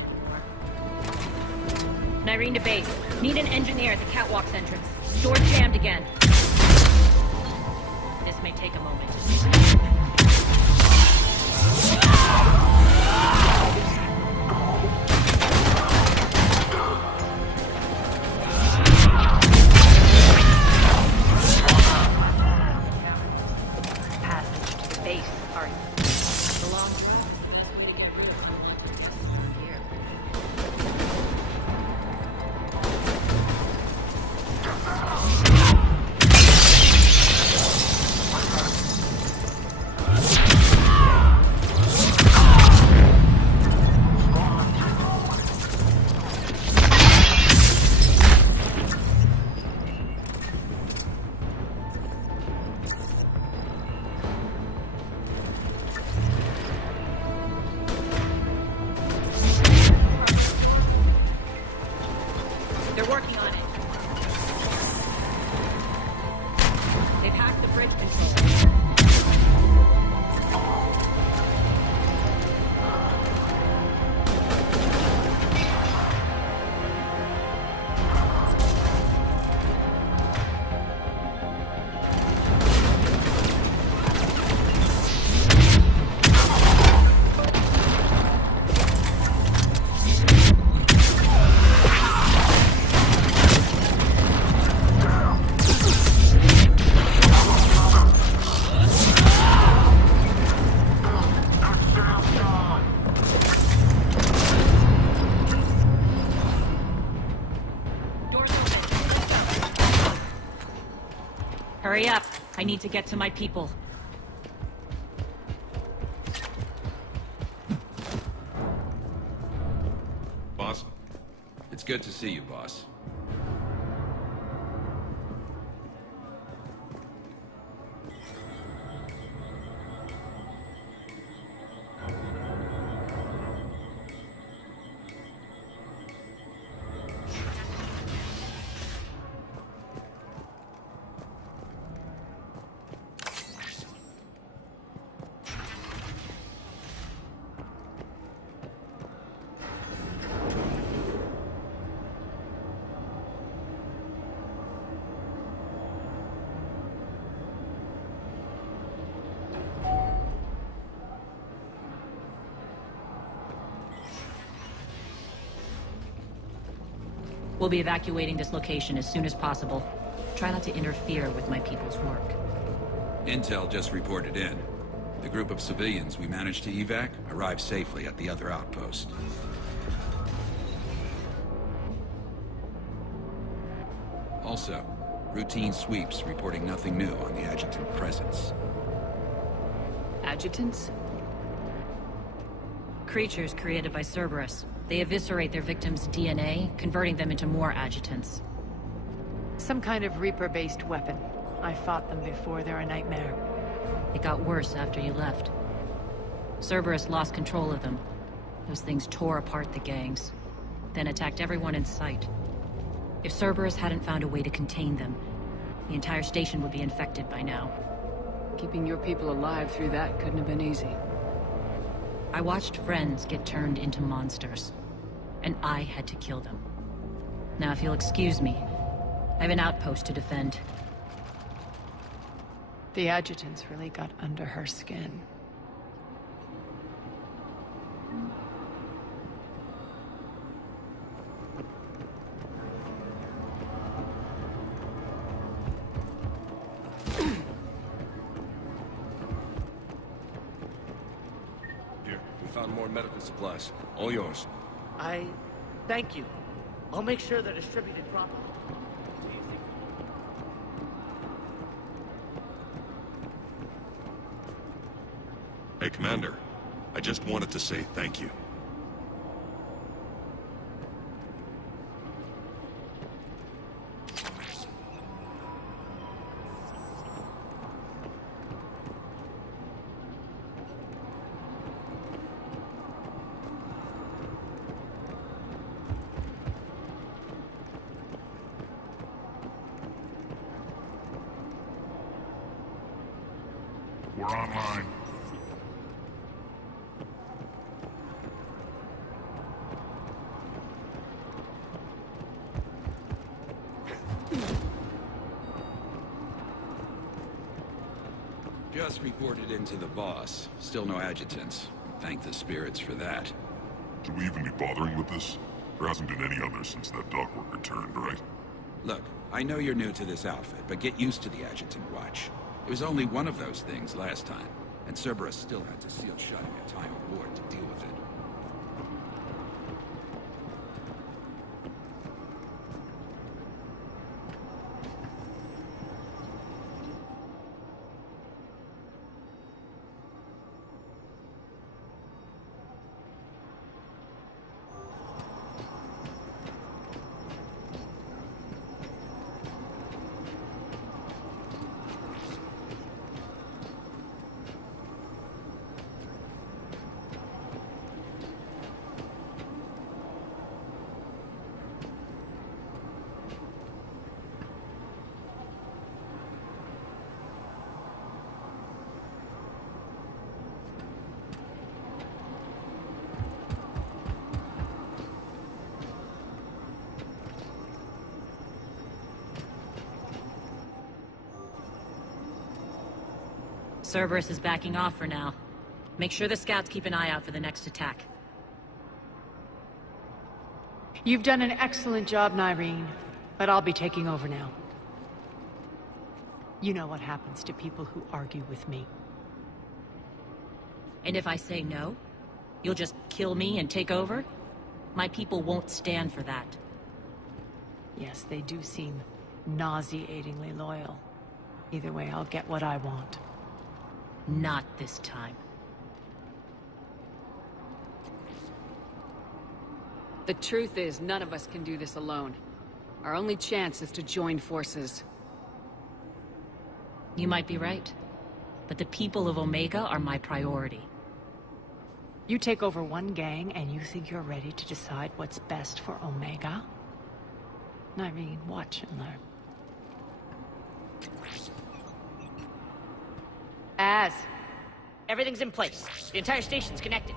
anymore. Nyrene to base. Need an engineer at the catwalk's entrance. Door jammed again. This may take a moment. Passage to the base, are you? They're working on it. They've hacked the bridge control. Hurry up. I need to get to my people. Boss? It's good to see you, boss. We'll be evacuating this location as soon as possible. Try not to interfere with my people's work. Intel just reported in. The group of civilians we managed to evac arrived safely at the other outpost. Also, routine sweeps reporting nothing new on the adjutant presence. Adjutants? Creatures created by Cerberus. They eviscerate their victims' DNA, converting them into more adjutants. Some kind of Reaper-based weapon. I fought them before, they're a nightmare. It got worse after you left. Cerberus lost control of them. Those things tore apart the gangs, then attacked everyone in sight. If Cerberus hadn't found a way to contain them, the entire station would be infected by now. Keeping your people alive through that couldn't have been easy. I watched friends get turned into monsters, and I had to kill them. Now, if you'll excuse me, I have an outpost to defend. The adjutants really got under her skin. Here, we found more medical supplies. All yours. Thank you. I'll make sure they're distributed properly. Hey, Commander. I just wanted to say thank you. We're online. Just reported into the boss. Still no adjutants. Thank the spirits for that. Should we even be bothering with this? There hasn't been any other since that dockworker turned, right? Look, I know you're new to this outfit, but get used to the adjutant watch. It was only one of those things last time, and Cerberus still had to seal shut your time on board to deal with it. Cerberus is backing off for now. Make sure the scouts keep an eye out for the next attack. You've done an excellent job, Nyreen, but I'll be taking over now. You know what happens to people who argue with me. And if I say no, you'll just kill me and take over? My people won't stand for that. Yes, they do seem nauseatingly loyal. Either way, I'll get what I want. Not this time. The truth is, none of us can do this alone. Our only chance is to join forces. You might be right, but the people of Omega are my priority. You take over one gang and you think you're ready to decide what's best for Omega? Nyreen, watch and learn. Everything's in place. The entire station's connected.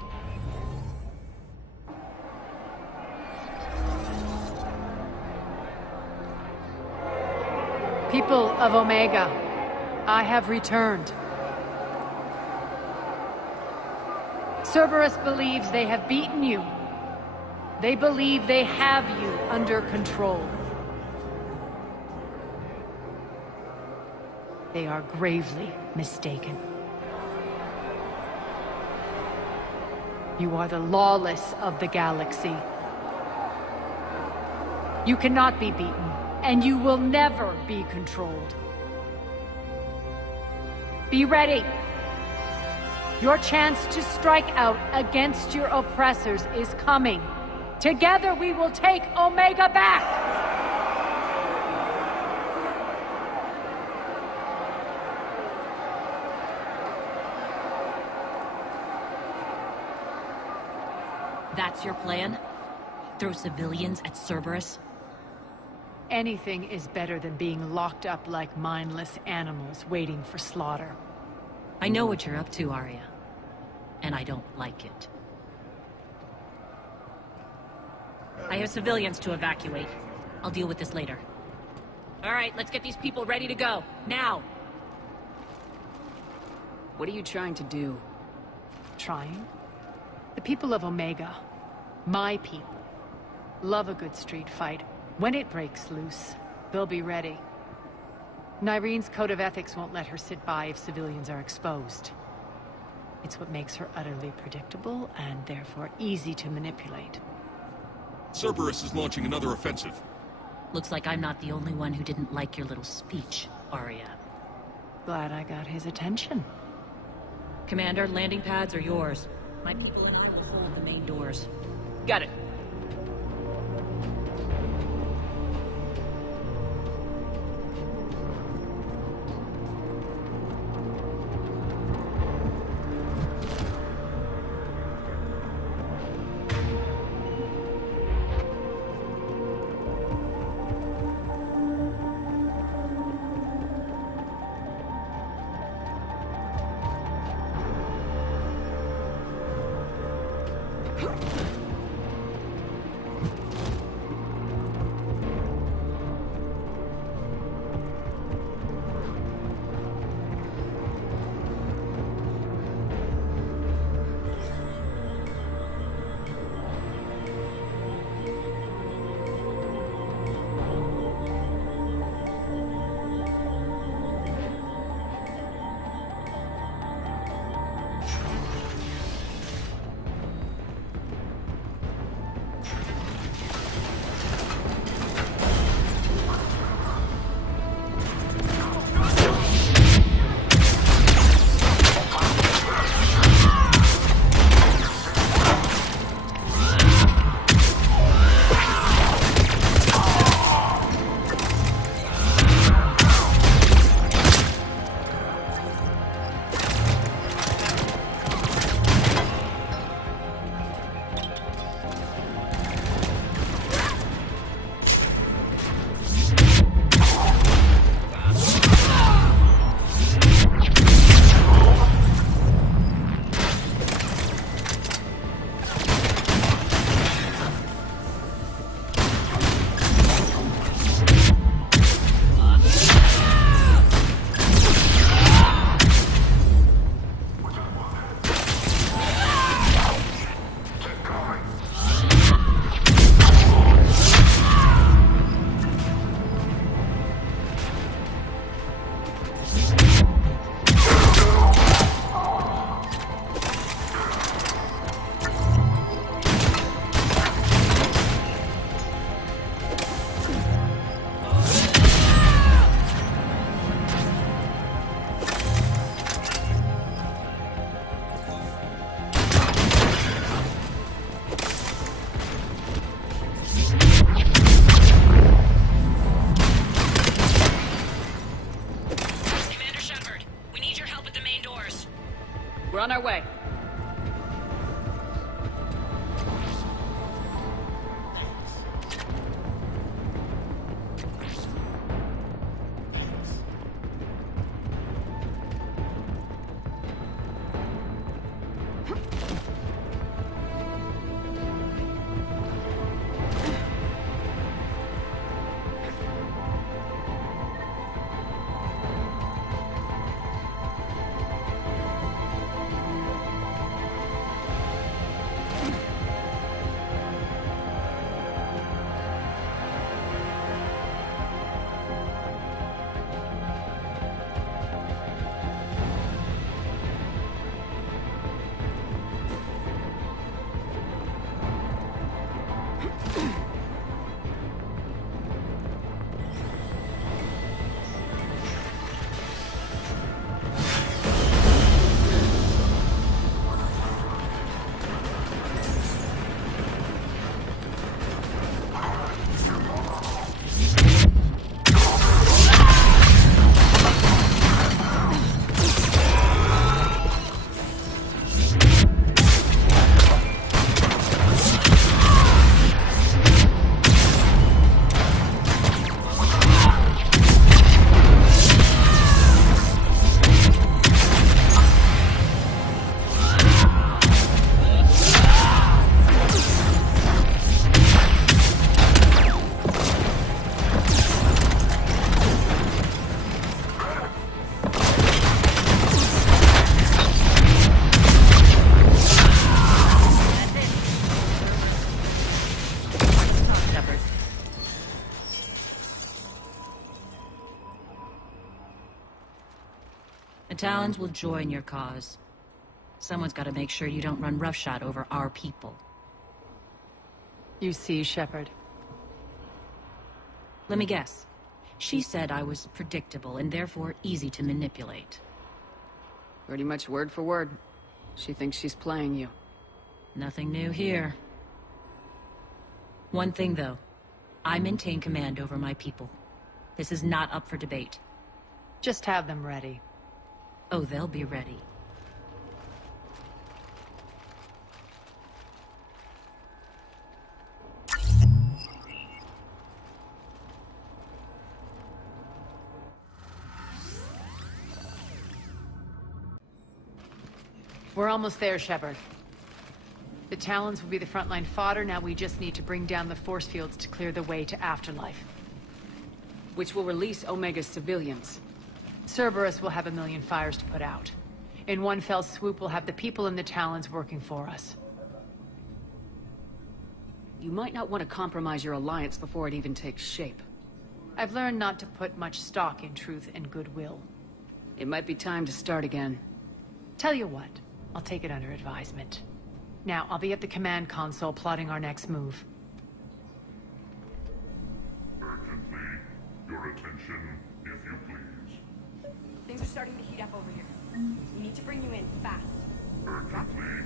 People of Omega, I have returned. Cerberus believes they have beaten you. They believe they have you under control. They are gravely mistaken. You are the lawless of the galaxy. You cannot be beaten, and you will never be controlled. Be ready. Your chance to strike out against your oppressors is coming. Together we will take Omega back! That's your plan? Throw civilians at Cerberus? Anything is better than being locked up like mindless animals waiting for slaughter. I know what you're up to, Arya. And I don't like it. I have civilians to evacuate. I'll deal with this later. All right, let's get these people ready to go. Now! What are you trying to do? Trying? The people of Omega, my people, love a good street fight. When it breaks loose, they'll be ready. Nyrene's code of ethics won't let her sit by if civilians are exposed. It's what makes her utterly predictable and therefore easy to manipulate. Cerberus is launching another offensive. Looks like I'm not the only one who didn't like your little speech, Arya. Glad I got his attention. Commander, landing pads are yours. My people and I will hold the main doors. Got it. We're on our way. The Talons will join your cause. Someone's got to make sure you don't run roughshod over our people. You see, Shepard. Let me guess. She said I was predictable and therefore easy to manipulate. Pretty much word for word. She thinks she's playing you. Nothing new here. One thing, though. I maintain command over my people. This is not up for debate. Just have them ready. Oh, they'll be ready. We're almost there, Shepard. The Talons will be the frontline fodder. Now we just need to bring down the force fields to clear the way to Afterlife. Which will release Omega's civilians. Cerberus will have 1,000,000 fires to put out. In one fell swoop, we'll have the people in the Talons working for us. You might not want to compromise your alliance before it even takes shape. I've learned not to put much stock in truth and goodwill. It might be time to start again. Tell you what, I'll take it under advisement. Now, I'll be at the command console plotting our next move. Urgently, your attention, if you please. Things are starting to heat up over here. We need to bring you in fast. Urgently,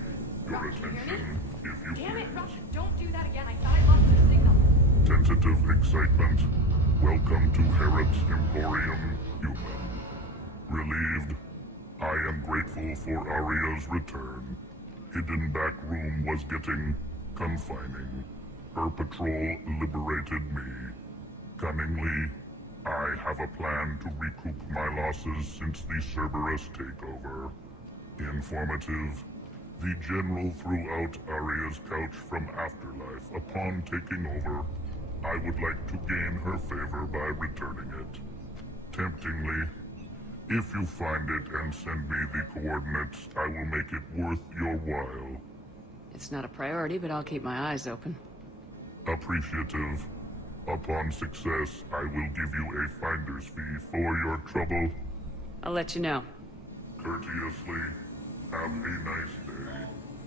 your attention, if you Damn please. it, Rush! Don't do that again. I thought I lost the signal. Tentative excitement. Welcome to Herod's Emporium, human. Relieved. I am grateful for Aria's return. Hidden back room was getting confining. Her patrol liberated me. Cunningly, I have a plan to recoup my losses since the Cerberus takeover. Informative. The General threw out Aria's couch from Afterlife. Upon taking over, I would like to gain her favor by returning it. Temptingly, if you find it and send me the coordinates, I will make it worth your while. It's not a priority, but I'll keep my eyes open. Appreciative. Upon success, I will give you a finder's fee for your trouble. I'll let you know. Courteously, have a nice day.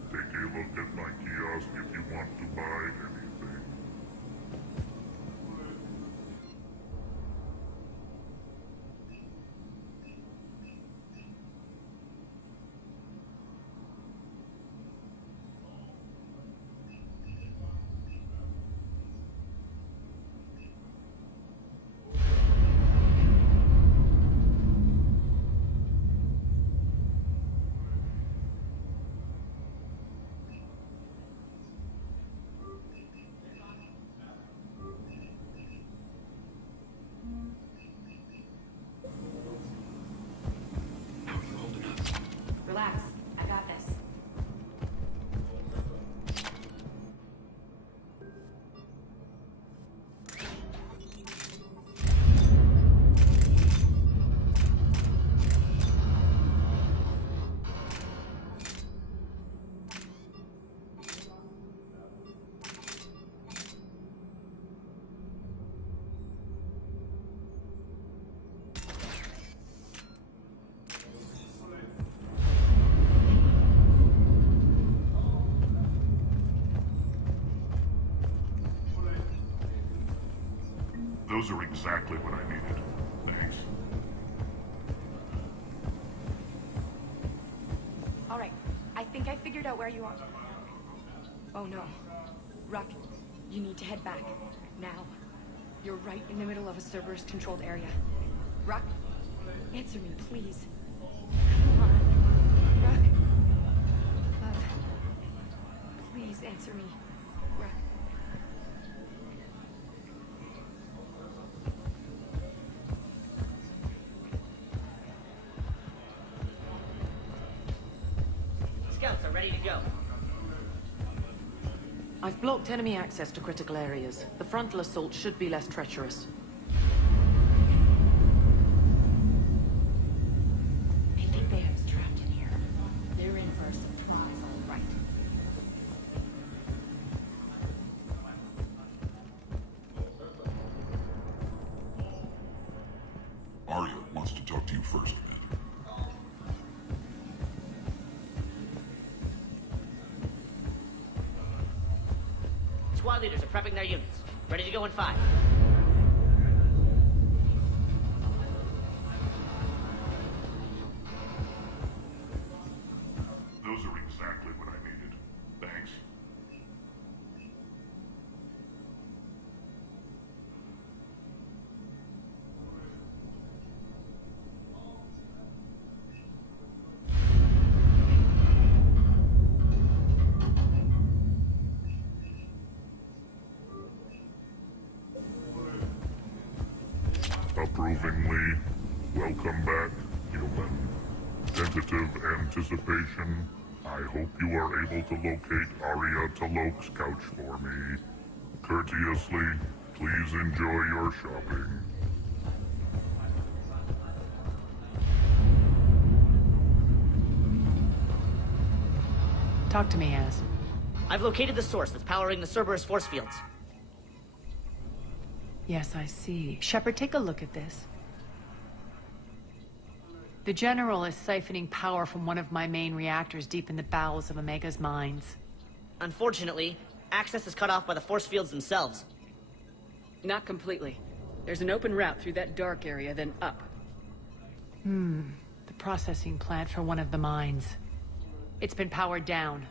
Take a look at my kiosk if you want to buy anything. Those are exactly what I needed. Thanks. Alright, I think I figured out where you are. Oh no. Ruck, you need to head back. Now. You're right in the middle of a Cerberus-controlled area. Ruck, answer me, please. Come on. Ruck. Love. Please answer me. Ruck. Scouts are ready to go. I've blocked enemy access to critical areas. The frontal assault should be less treacherous. I think they have us trapped in here. They're in for a surprise, all right. Arya wants to talk to you first, man. Squad leaders are prepping their units. Ready to go in 5. Those are exactly what I needed. Thanks. Approvingly, welcome back, human. Tentative anticipation. I hope you are able to locate Arya Talok's couch for me. Courteously, please enjoy your shopping. Talk to me, Az. I've located the source that's powering the Cerberus force fields. Yes, I see. Shepard, take a look at this. The General is siphoning power from one of my main reactors deep in the bowels of Omega's mines. Unfortunately, access is cut off by the force fields themselves. Not completely. There's an open route through that dark area, then up. The processing plant for one of the mines. It's been powered down.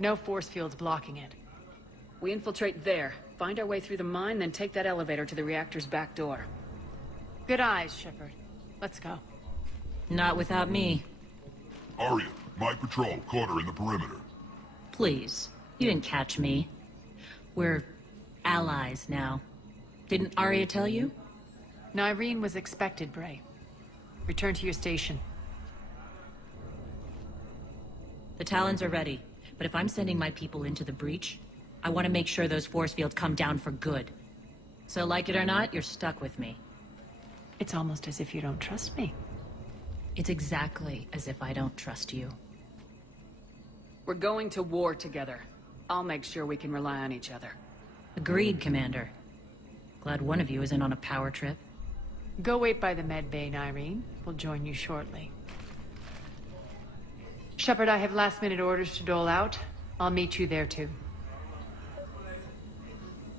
No force fields blocking it. We infiltrate there, find our way through the mine, then take that elevator to the reactor's back door. Good eyes, Shepard. Let's go. Not without me. Arya, my patrol caught her in the perimeter. Please. You didn't catch me. We're allies now. Didn't Arya tell you? Nyreen was expected, Bray. Return to your station. The Talons are ready, but if I'm sending my people into the breach, I want to make sure those force fields come down for good. So like it or not, you're stuck with me. It's almost as if you don't trust me. It's exactly as if I don't trust you. We're going to war together. I'll make sure we can rely on each other. Agreed, Commander. Glad one of you isn't on a power trip. Go wait by the med bay, Nyreen. We'll join you shortly. Shepard, I have last-minute orders to dole out. I'll meet you there, too.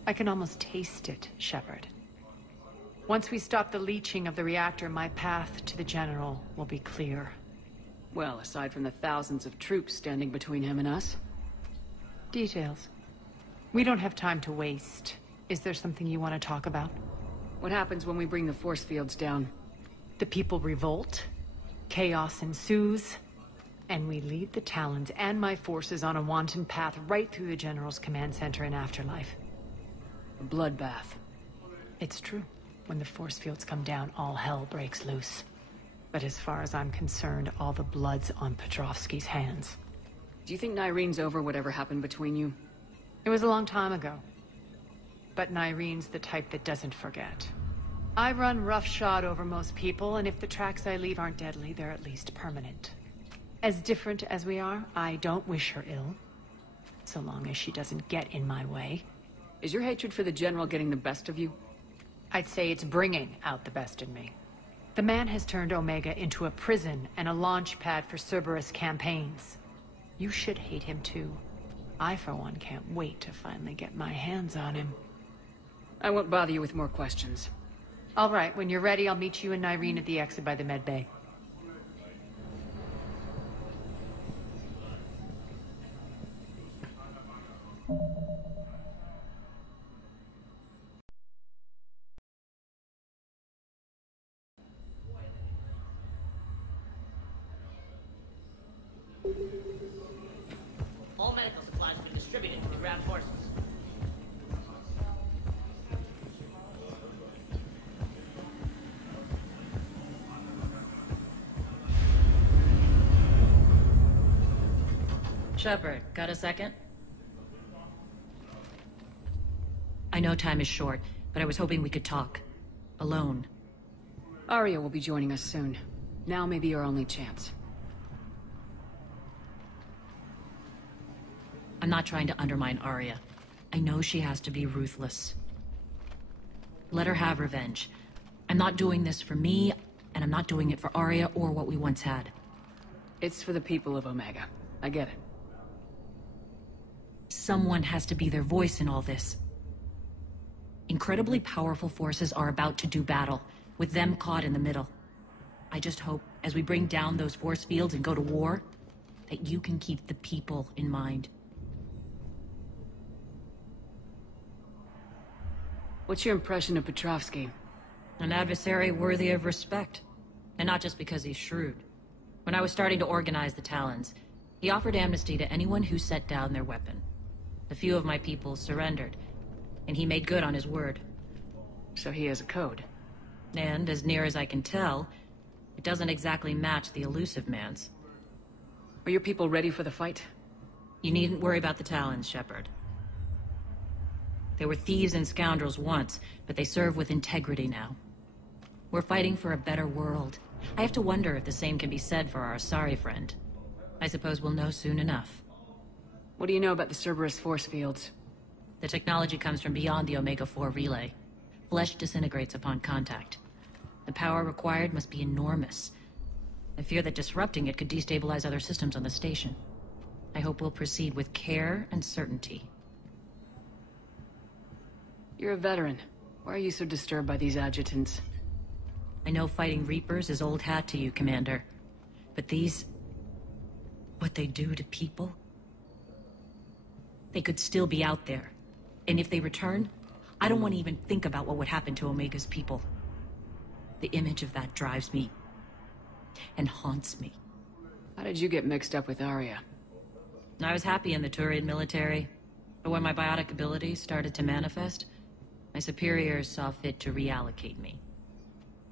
I can almost taste it, Shepard. Once we stop the leaching of the reactor, my path to the General will be clear. Well, aside from the thousands of troops standing between him and us. Details. We don't have time to waste. Is there something you want to talk about? What happens when we bring the force fields down? The people revolt, chaos ensues, and we lead the Talons and my forces on a wanton path right through the General's command center and afterlife. A bloodbath. It's true. When the force fields come down, all hell breaks loose. But as far as I'm concerned, all the blood's on Petrovsky's hands. Do you think Nyreen's over whatever happened between you? It was a long time ago. But Nyreen's the type that doesn't forget. I run roughshod over most people, and if the tracks I leave aren't deadly, they're at least permanent. As different as we are, I don't wish her ill. So long as she doesn't get in my way. Is your hatred for the General getting the best of you? I'd say it's bringing out the best in me. The man has turned Omega into a prison and a launch pad for Cerberus campaigns. You should hate him too. I, for one, can't wait to finally get my hands on him. I won't bother you with more questions. All right, when you're ready, I'll meet you and Irene at the exit by the med bay. All medical supplies have been distributed to the ground forces. Shepard, got a second? I know time is short, but I was hoping we could talk. Alone. Arya will be joining us soon. Now may be our only chance. I'm not trying to undermine Arya. I know she has to be ruthless. Let her have revenge. I'm not doing this for me, and I'm not doing it for Arya or what we once had. It's for the people of Omega. I get it. Someone has to be their voice in all this. Incredibly powerful forces are about to do battle, with them caught in the middle. I just hope, as we bring down those force fields and go to war, that you can keep the people in mind. What's your impression of Petrovsky? An adversary worthy of respect. And not just because he's shrewd. When I was starting to organize the Talons, he offered amnesty to anyone who set down their weapon. A few of my people surrendered, and he made good on his word. So he has a code. And, as near as I can tell, it doesn't exactly match the elusive man's. Are your people ready for the fight? You needn't worry about the Talons, Shepard. They were thieves and scoundrels once, but they serve with integrity now. We're fighting for a better world. I have to wonder if the same can be said for our Asari friend. I suppose we'll know soon enough. What do you know about the Cerberus force fields? The technology comes from beyond the Omega-4 relay. Flesh disintegrates upon contact. The power required must be enormous. I fear that disrupting it could destabilize other systems on the station. I hope we'll proceed with care and certainty. You're a veteran. Why are you so disturbed by these adjutants? I know fighting Reapers is old hat to you, Commander. But these... what they do to people? They could still be out there. And if they return, I don't want to even think about what would happen to Omega's people. The image of that drives me. And haunts me. How did you get mixed up with Arya? I was happy in the Turian military. But when my biotic abilities started to manifest, my superiors saw fit to reallocate me.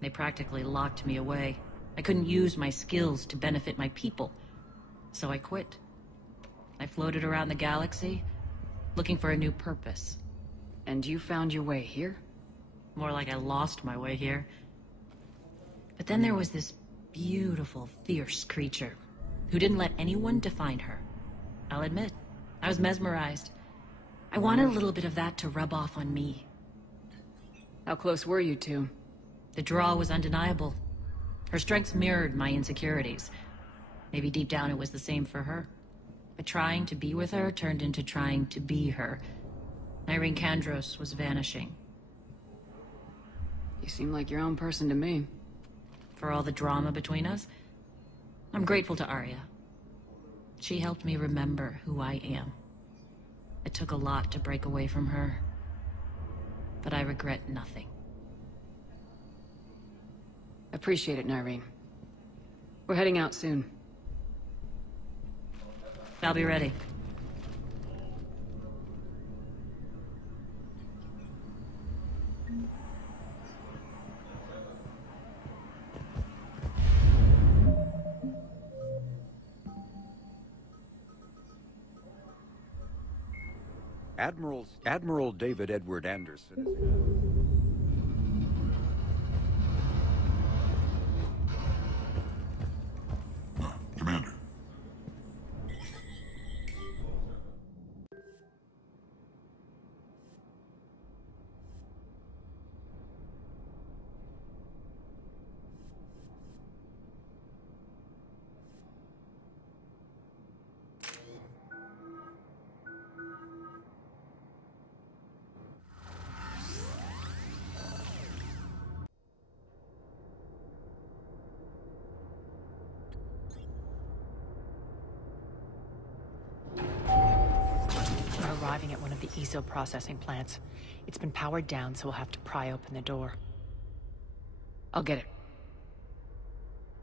They practically locked me away. I couldn't use my skills to benefit my people. So I quit. I floated around the galaxy, looking for a new purpose. And you found your way here? More like I lost my way here. But then there was this beautiful, fierce creature who didn't let anyone define her. I'll admit, I was mesmerized. I wanted a little bit of that to rub off on me. How close were you two? The draw was undeniable. Her strengths mirrored my insecurities. Maybe deep down it was the same for her. But trying to be with her turned into trying to be her. Irene Kandros was vanishing. You seem like your own person to me. For all the drama between us, I'm grateful to Arya. She helped me remember who I am. It took a lot to break away from her. But I regret nothing. Appreciate it, Nyreen. We're heading out soon. I'll be ready. Admiral David Edward Anderson is... Commander. at one of the ESO processing plants. It's been powered down, so we'll have to pry open the door. I'll get it.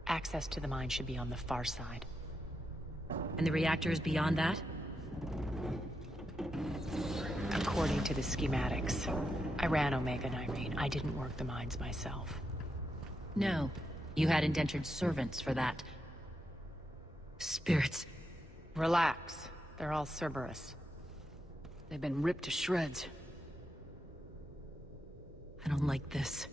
Access to the mine should be on the far side. And the reactor is beyond that? According to the schematics. I ran Omega and Irene. I didn't work the mines myself. No. You had indentured servants for that. Spirits. Relax. They're all Cerberus. They've been ripped to shreds. I don't like this.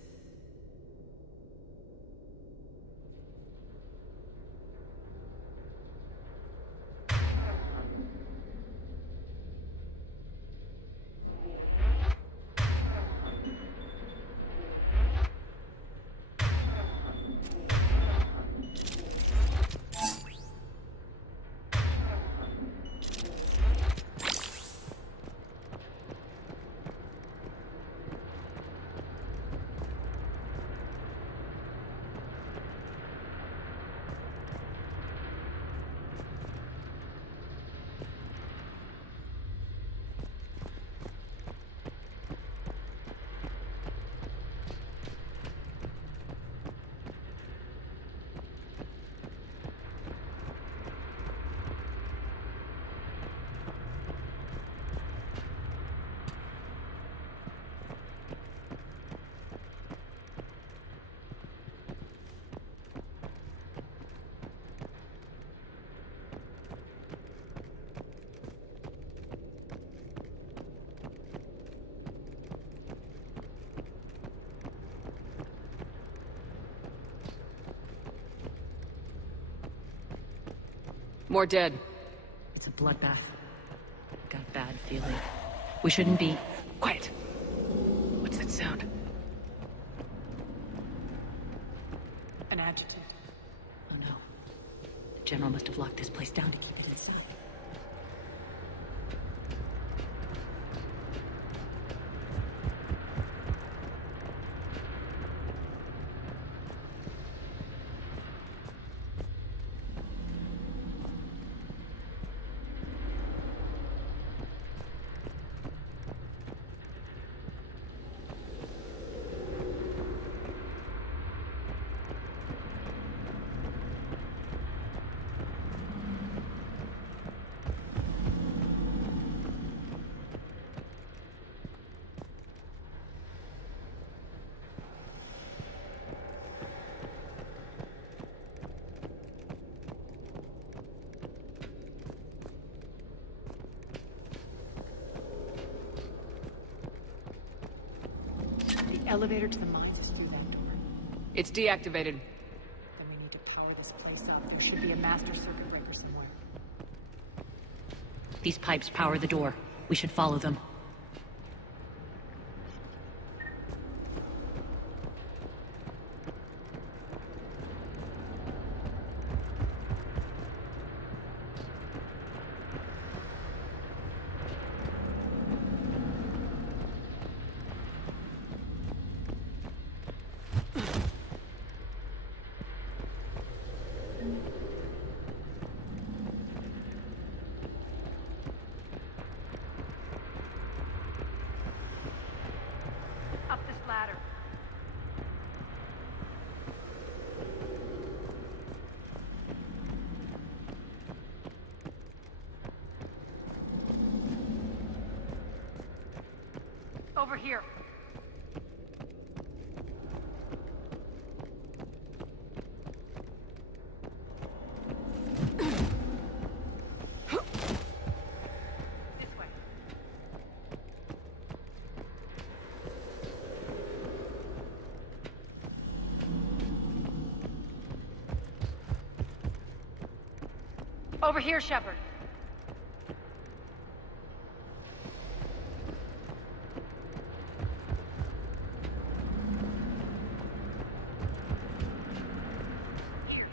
More dead. It's a bloodbath. Got a bad feeling. We shouldn't be... Quiet! What's that sound? An adjutant. Oh no. The General must have locked this place down to keep it inside. The elevator to the mines is through that door. It's deactivated. Then we need to power this place up. There should be a master circuit breaker somewhere. These pipes power the door. We should follow them. Up this ladder. Over here. This way. Over here, Shepard. Here.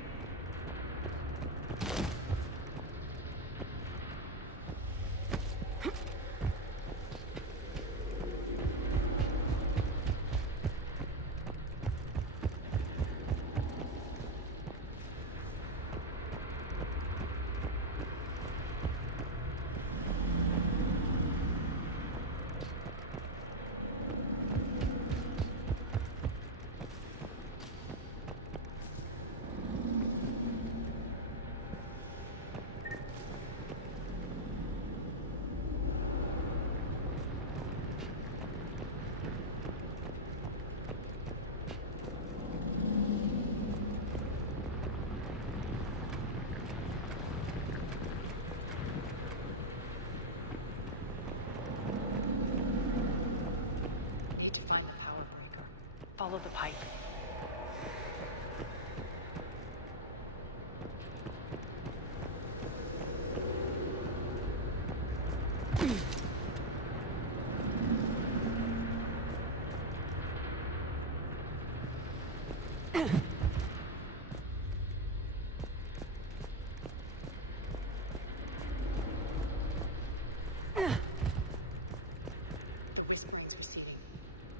Follow the pipe.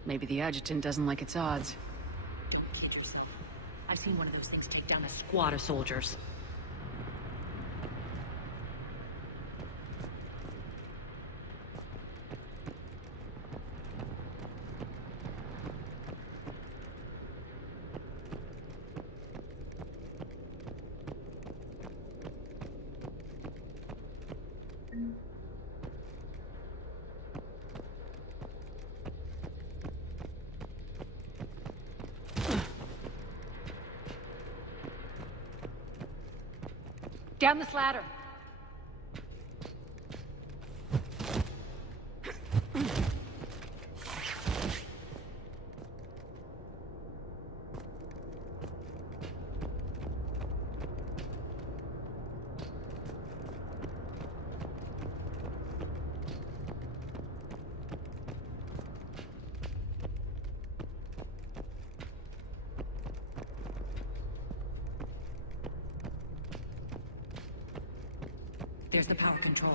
Maybe the adjutant doesn't like its odds. Don't kid yourself. I've seen one of those things take down a squad of soldiers. Down this ladder. There's the power control.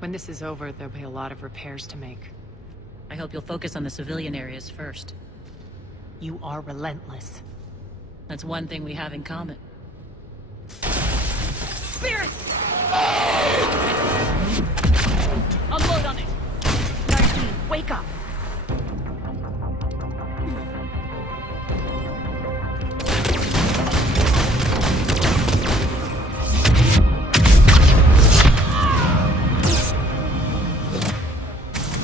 When this is over, there'll be a lot of repairs to make. I hope you'll focus on the civilian areas first. You are relentless. That's one thing we have in common. Spirit! Unload on it! 19, wake up!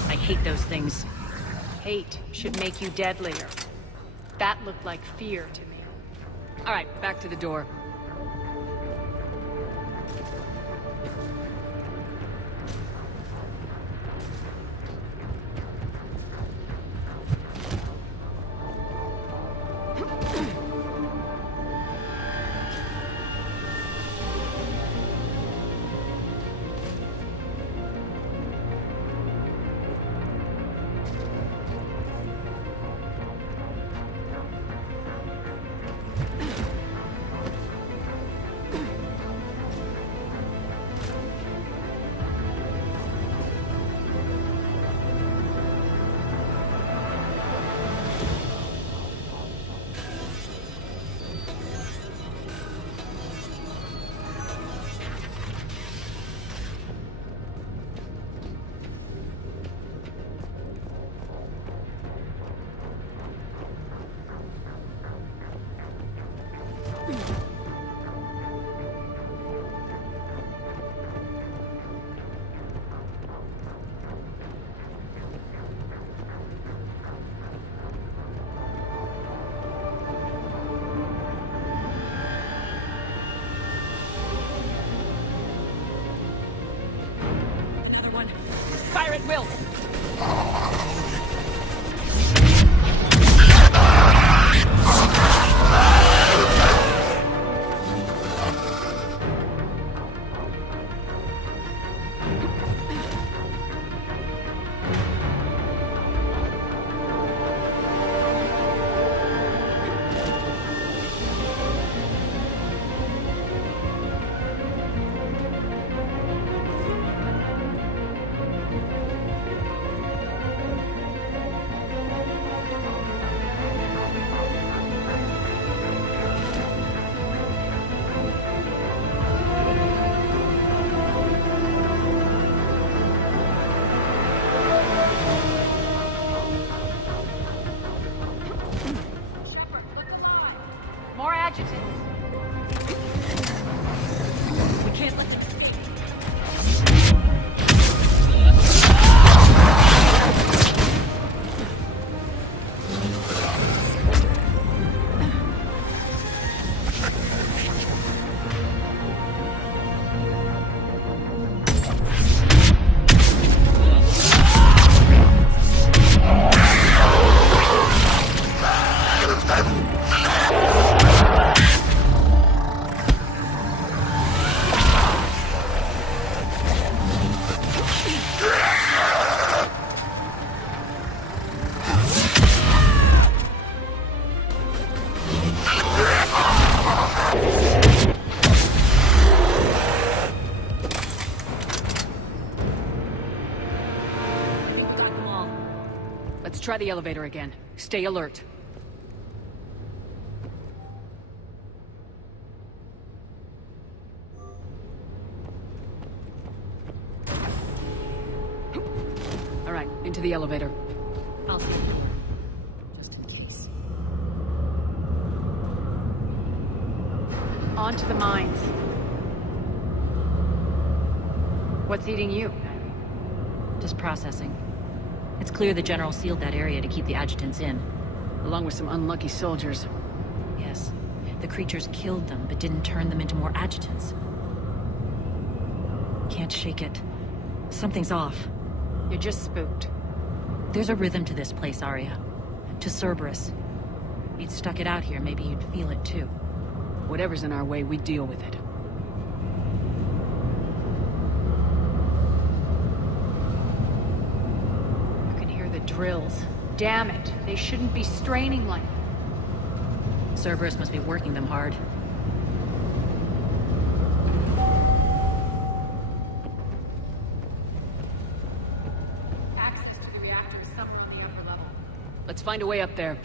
I hate those things. Hate should make you deadlier. That looked like fear to me. All right, back to the door. Fire at will! try the elevator again. Stay alert. All right, into the elevator. I'll just in case. On to the mines. What's eating you? Just processing. It's clear the General sealed that area to keep the adjutants in. Along with some unlucky soldiers. Yes. The creatures killed them, but didn't turn them into more adjutants. Can't shake it. Something's off. You're just spooked. There's a rhythm to this place, Arya. To Cerberus. If you'd stuck it out here, maybe you'd feel it too. Whatever's in our way, we deal with it. You can hear the drills. Damn it, they shouldn't be straining like... Cerberus must be working them hard. Access to the reactor is somewhere on the upper level. Let's find a way up there.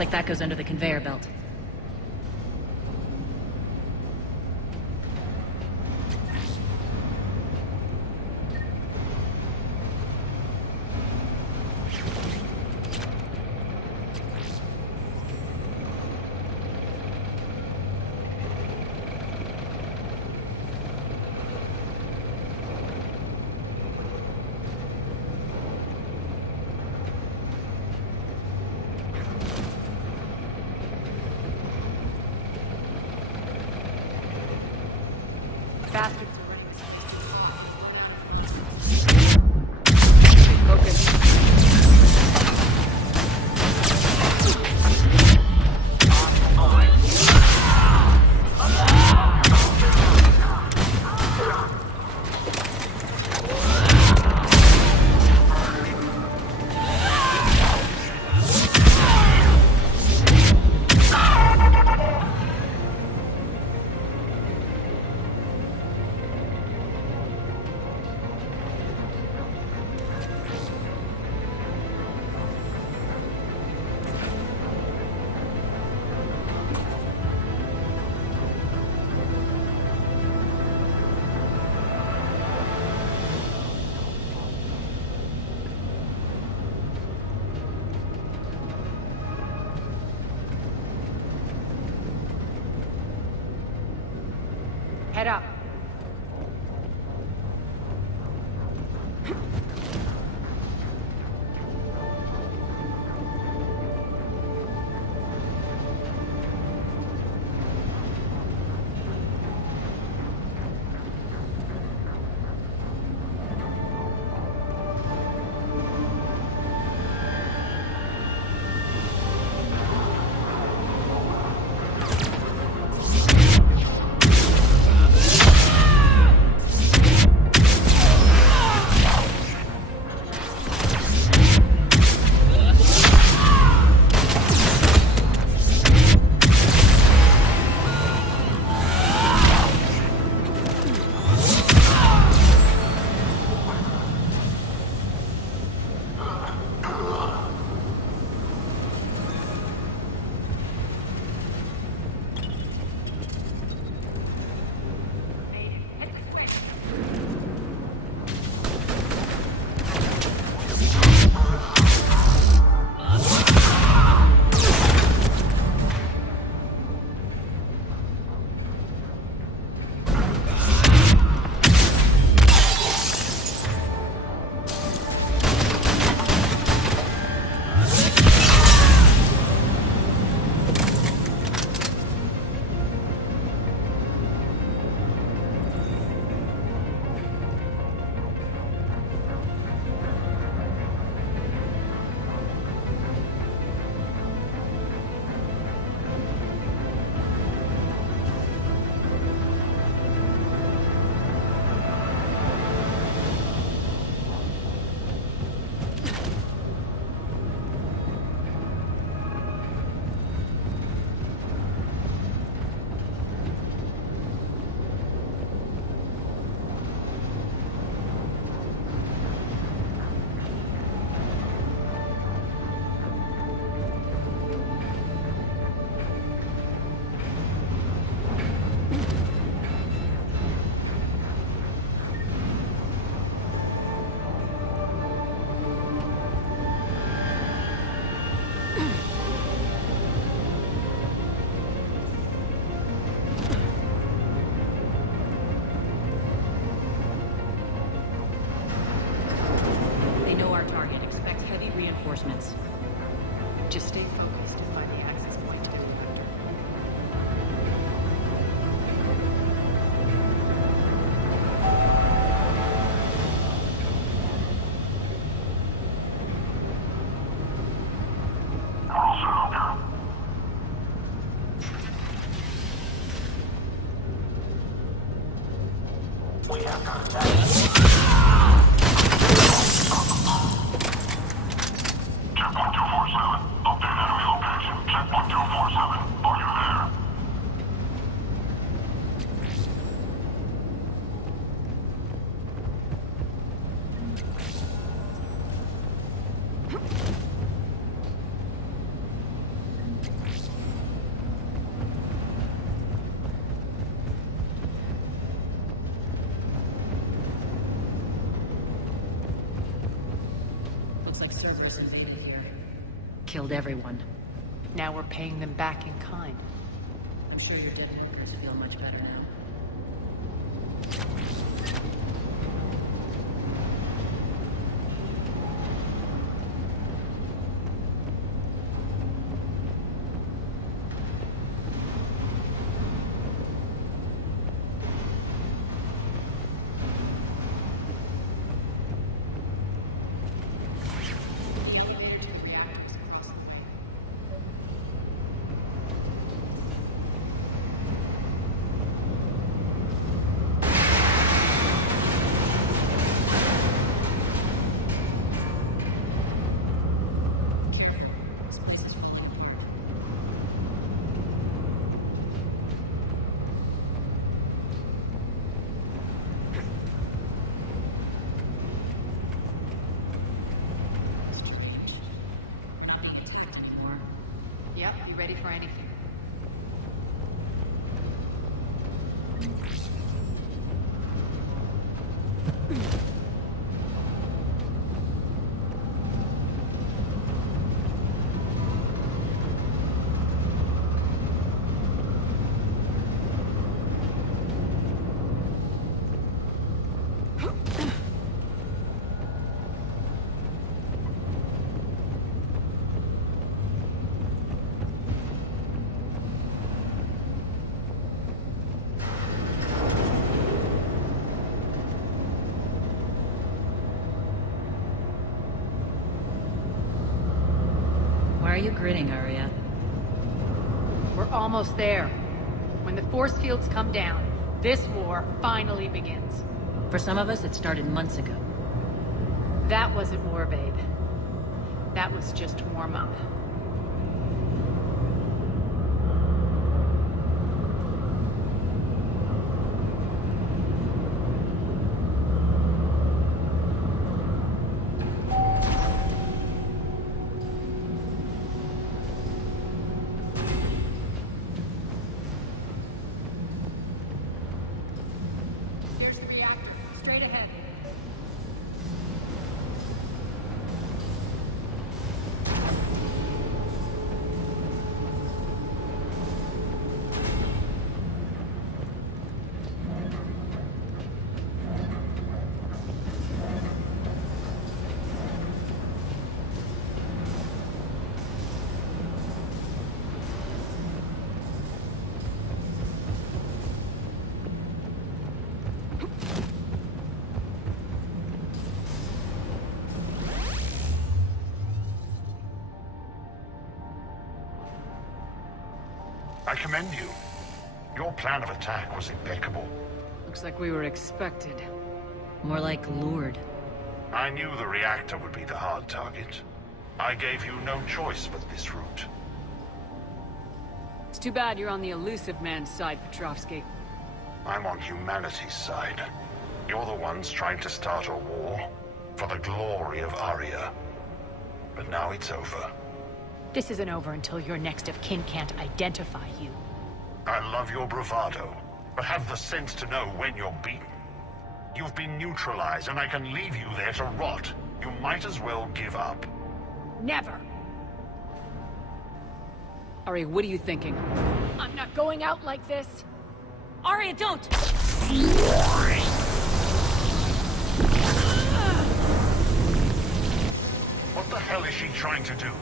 like that goes under the conveyor belt. Bastards are right. Focus. Head up. reinforcements. Just stay focused and find the access point to the reactor. We have contact. Checkpoint 247. Update enemy location. Checkpoint 247. Are you there? killed everyone. Now we're paying them back in kind. I'm sure your dead helpers feel much better now. Yep, you ready for anything? Why are you grinning, Arya? We're almost there. When the force fields come down, this war finally begins. For some of us, it started months ago. That wasn't war, babe. That was just warm-up. Straight ahead. I commend you. Your plan of attack was impeccable. Looks like we were expected. More like lured. I knew the reactor would be the hard target. I gave you no choice but this route. It's too bad you're on the elusive man's side, Petrovsky. I'm on humanity's side. You're the ones trying to start a war for the glory of Arya. But now it's over. This isn't over until your next of kin can't identify you. I love your bravado, but have the sense to know when you're beaten. You've been neutralized, and I can leave you there to rot. You might as well give up. Never! Arya, what are you thinking? I'm not going out like this! Arya, don't! What the hell is she trying to do?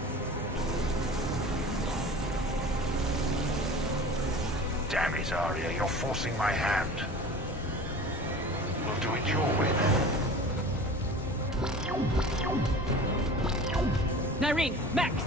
Damn it, Arya, you're forcing my hand. We'll do it your way, then. Nyreen, Max!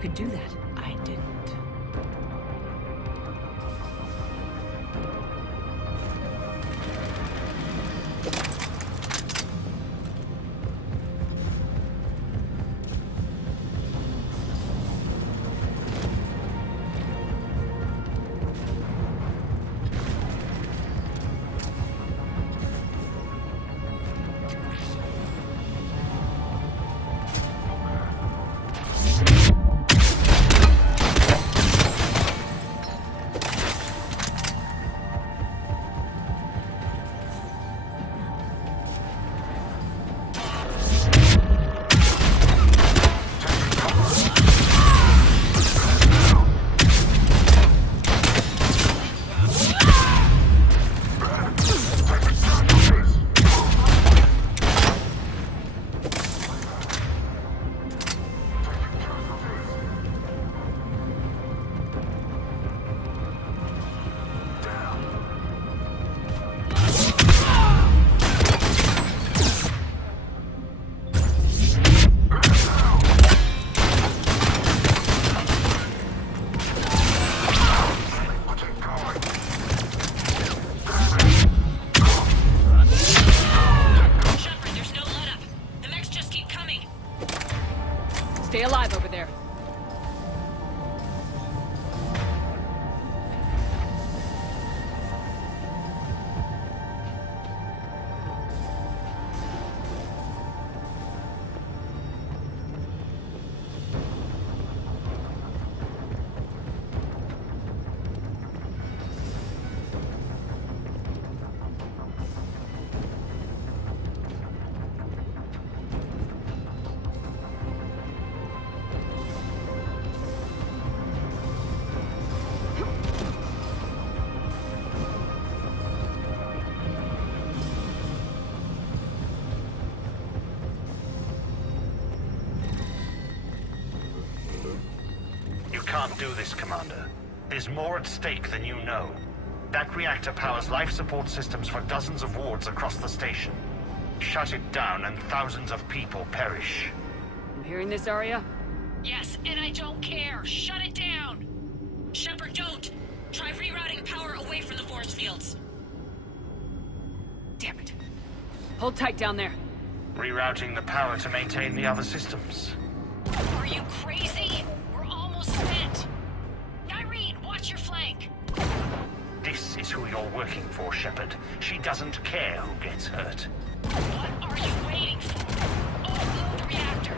could do that. I didn't. Stay alive over there. Can't do this, Commander. There's more at stake than you know. That reactor powers life support systems for dozens of wards across the station. Shut it down and thousands of people perish. You hearing this, Arya? Yes, and I don't care. Shut it down! Shepard, don't! Try rerouting power away from the force fields. Damn it. Hold tight down there. Rerouting the power to maintain the other systems. Are you crazy? We're almost spent. Irene, watch your flank. This is who you're working for, Shepard. She doesn't care who gets hurt. What are you waiting for? Overload the reactor.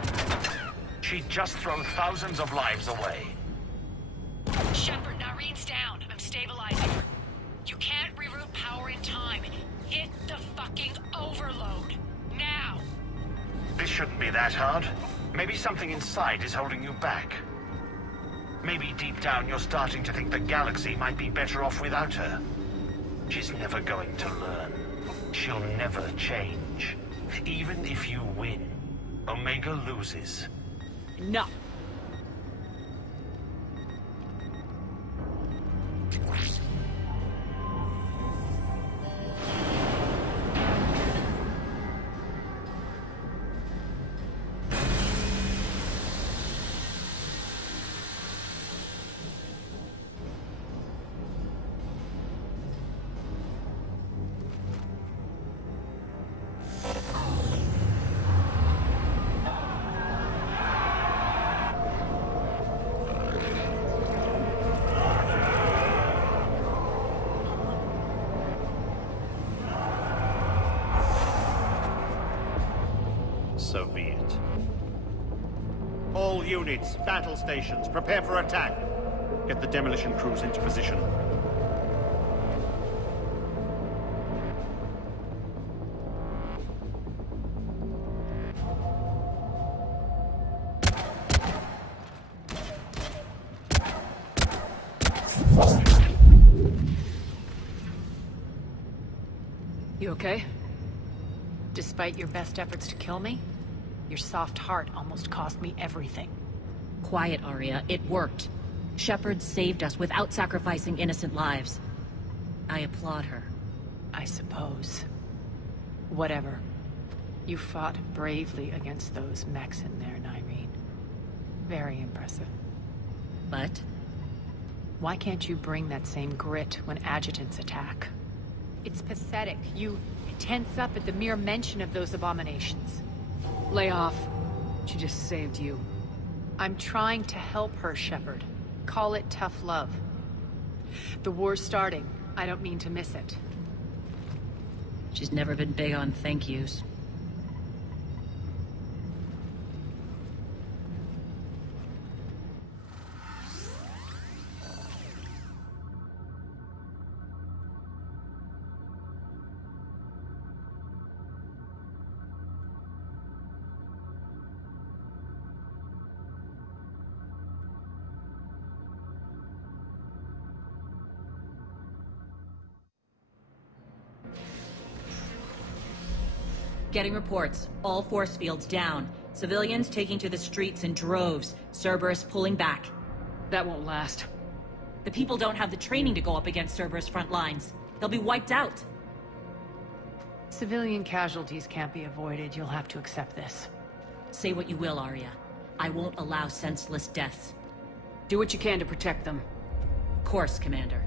She'd just throw thousands of lives away. Shepard, Irene's down. I'm stabilizing her. You can't reroute power in time. Hit the fucking overload. Now! This shouldn't be that hard. Maybe something inside is holding you back. Maybe deep down you're starting to think the galaxy might be better off without her. She's never going to learn. She'll never change. Even if you win, Omega loses. Enough! So be it. All units, battle stations, prepare for attack. Get the demolition crews into position. You okay? Despite your best efforts to kill me, your soft heart almost cost me everything. Quiet, Arya. It worked. Shepard saved us without sacrificing innocent lives. I applaud her. I suppose. Whatever. You fought bravely against those mechs in there, Irene. Very impressive. But? Why can't you bring that same grit when adjutants attack? It's pathetic. You tense up at the mere mention of those abominations. Lay off. She just saved you. I'm trying to help her, Shepard. Call it tough love. The war's starting. I don't mean to miss it. She's never been big on thank yous. Getting reports. All force fields down. Civilians taking to the streets in droves. Cerberus pulling back. That won't last. The people don't have the training to go up against Cerberus front lines. They'll be wiped out. Civilian casualties can't be avoided. You'll have to accept this. Say what you will, Arya. I won't allow senseless deaths. Do what you can to protect them. Of course, Commander.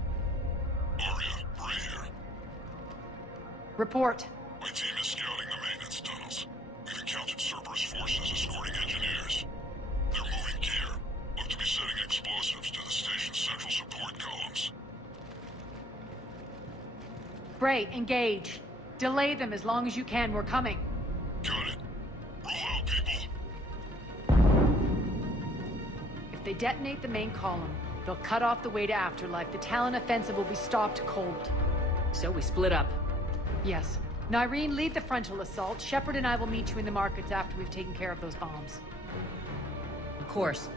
Arya, Bray here. Report. My team is scouting the maintenance tunnels. We've encountered Cerberus forces escorting engineers. They're moving gear. Look to be setting explosives to the station's central support columns. Bray, engage. Delay them as long as you can. We're coming. Got it. Roll out, people. If they detonate the main column, they'll cut off the way to Afterlife. The Talon offensive will be stopped cold. So we split up. Yes. Nyreen, lead the frontal assault. Shepard and I will meet you in the markets after we've taken care of those bombs. Of course.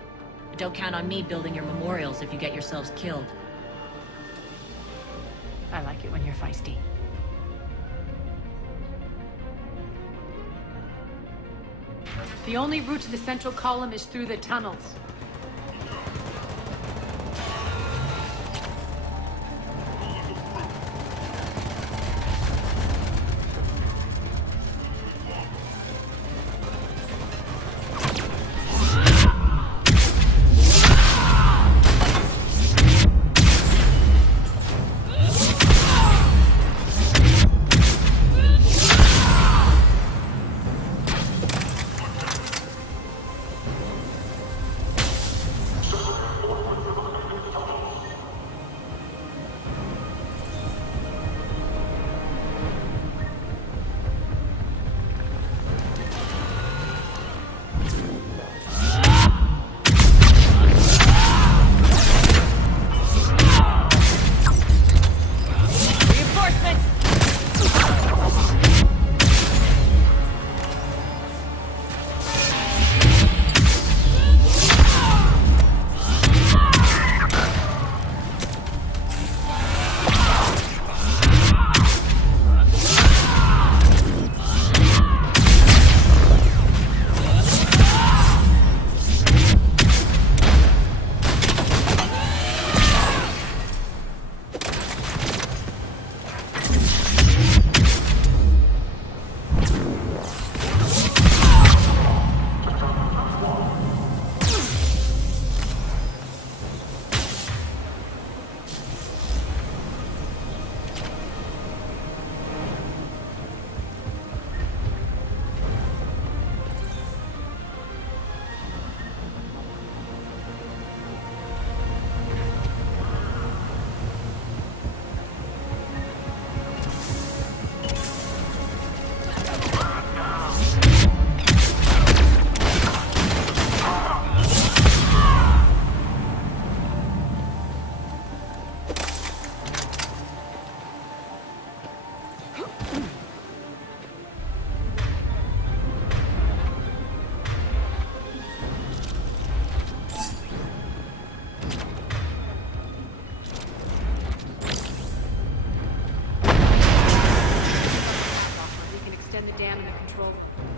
But don't count on me building your memorials if you get yourselves killed. I like it when you're feisty. The only route to the central column is through the tunnels.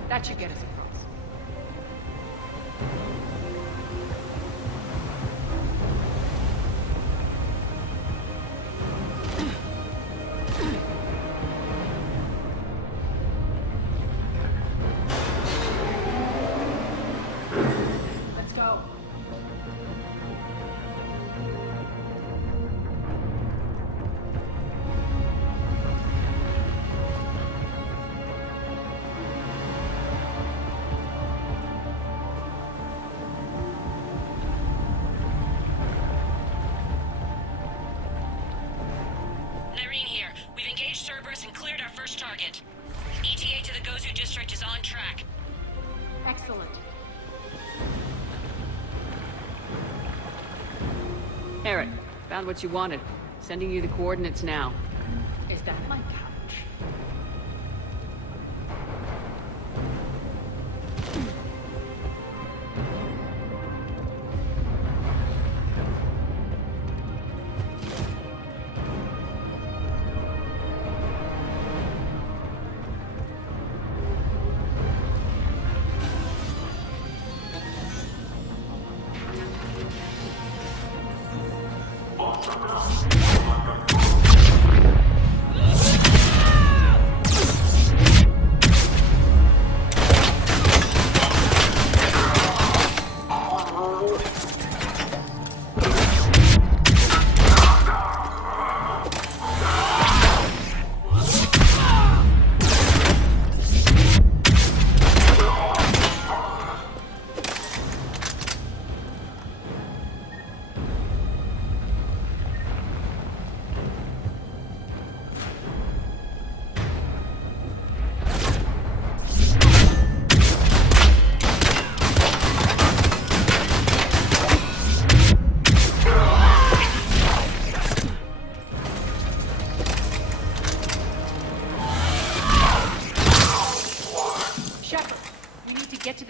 That should get us across. Let's go. first target. ETA to the Gozu district is on track. Excellent. Eric, found what you wanted. Sending you the coordinates now. Is that my couch?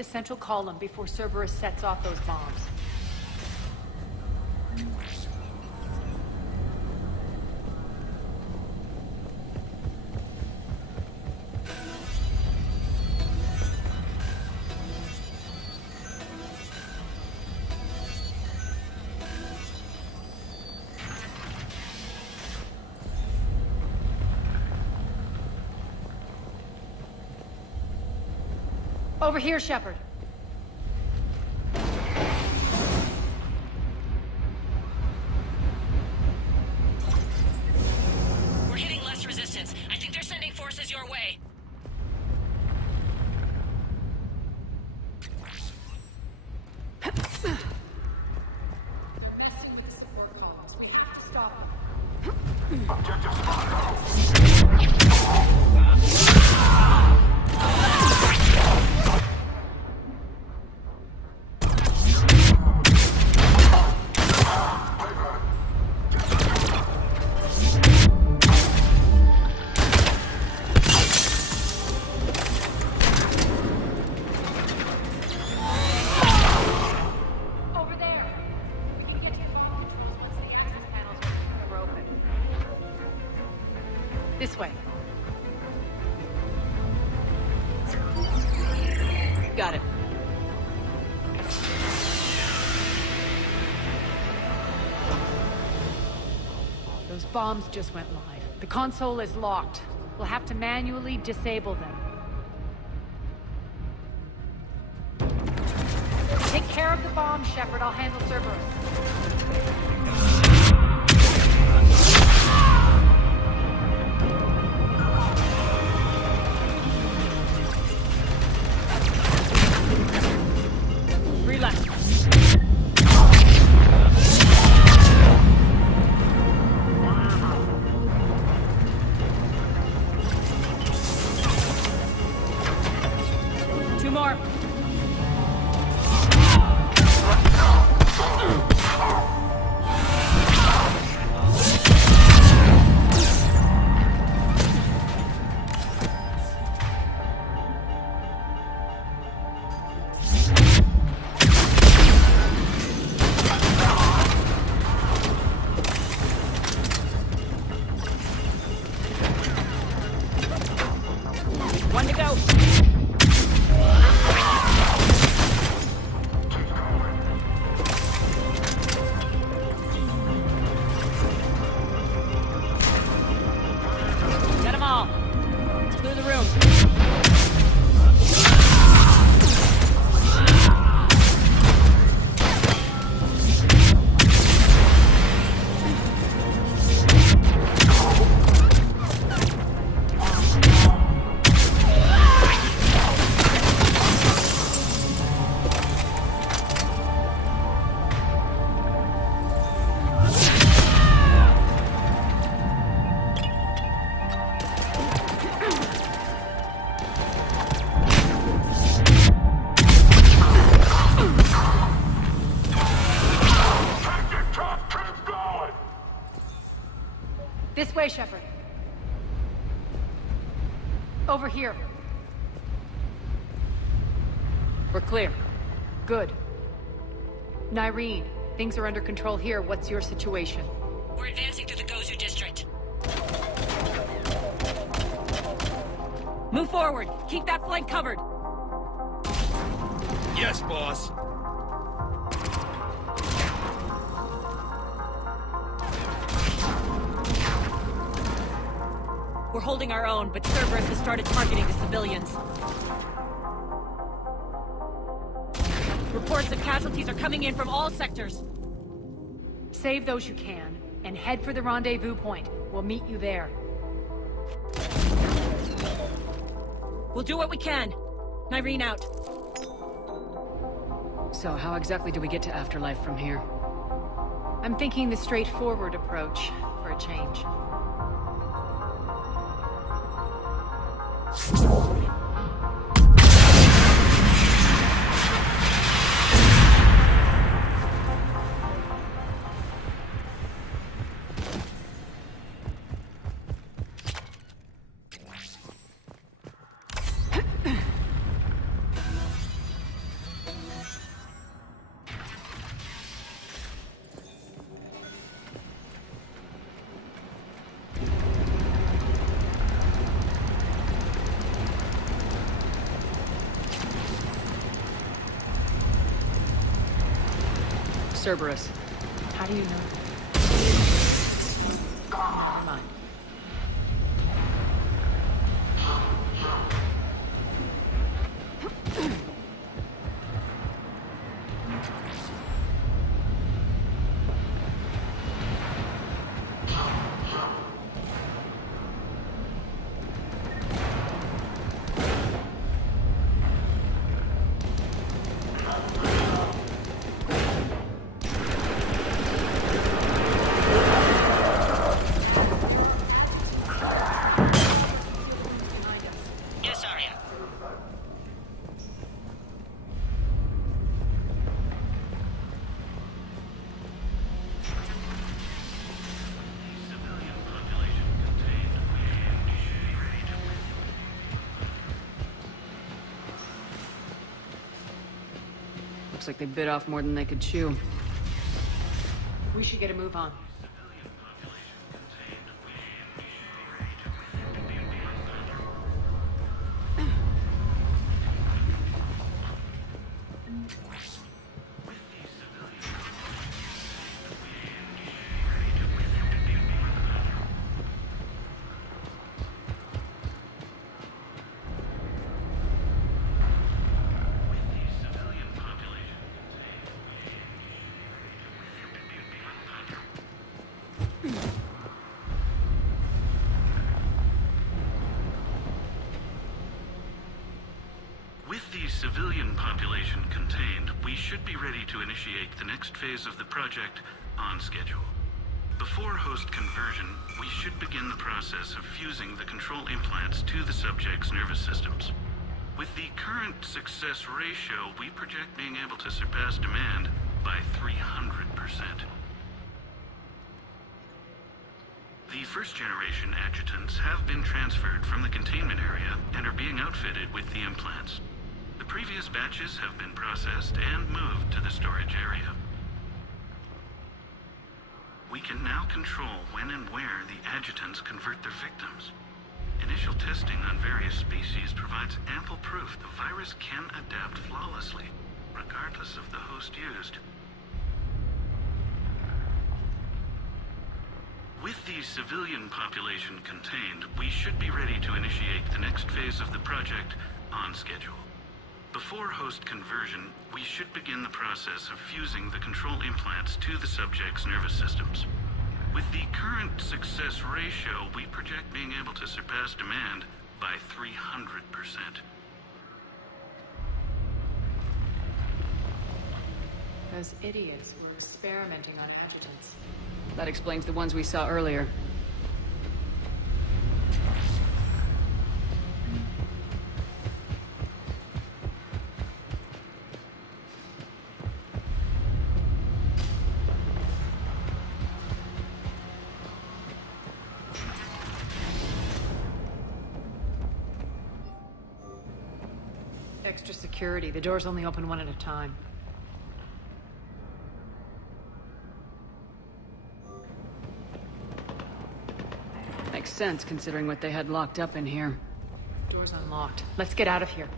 Central column before Cerberus sets off those bombs. Over here, Shepard. We're hitting less resistance. I think they're sending forces your way. Messing with the support columns. We have to stop them. Objective spotted. This way. Got it. Those bombs just went live. The console is locked. We'll have to manually disable them. Take care of the bombs, Shepard. I'll handle Cerberus. Two more. One to go. Get them all. Let's clear the room. way, Shepard. Over here. We're clear. Good. Nyreen, things are under control here. What's your situation? We're advancing through the Gozu district. Move forward. Keep that flank covered. Yes, boss. We're holding our own, but Cerberus has started targeting the civilians. Reports of casualties are coming in from all sectors. Save those you can, and head for the rendezvous point. We'll meet you there. We'll do what we can. Nyreen out. So how exactly do we get to Afterlife from here? I'm thinking the straightforward approach, for a change. Cerberus. How do you know? Never mind. Looks like they bit off more than they could chew. We should get a move on. With the civilian population contained, we should be ready to initiate the next phase of the project on schedule. Before host conversion, we should begin the process of fusing the control implants to the subject's nervous systems. With the current success ratio, we project being able to surpass demand by 300%. The first-generation adjutants have been transferred from the containment area and are being outfitted with the implants. The previous batches have been processed and moved to the storage area. We can now control when and where the adjutants convert their victims. Initial testing on various species provides ample proof the virus can adapt flawlessly, regardless of the host used. With the civilian population contained, we should be ready to initiate the next phase of the project on schedule. Before host conversion, we should begin the process of fusing the control implants to the subject's nervous systems. With the current success ratio, we project being able to surpass demand by 300%. Those idiots were experimenting on adjutants. That explains the ones we saw earlier. extra security. The doors only open one at a time. Makes sense, considering what they had locked up in here. Door's unlocked. Let's get out of here.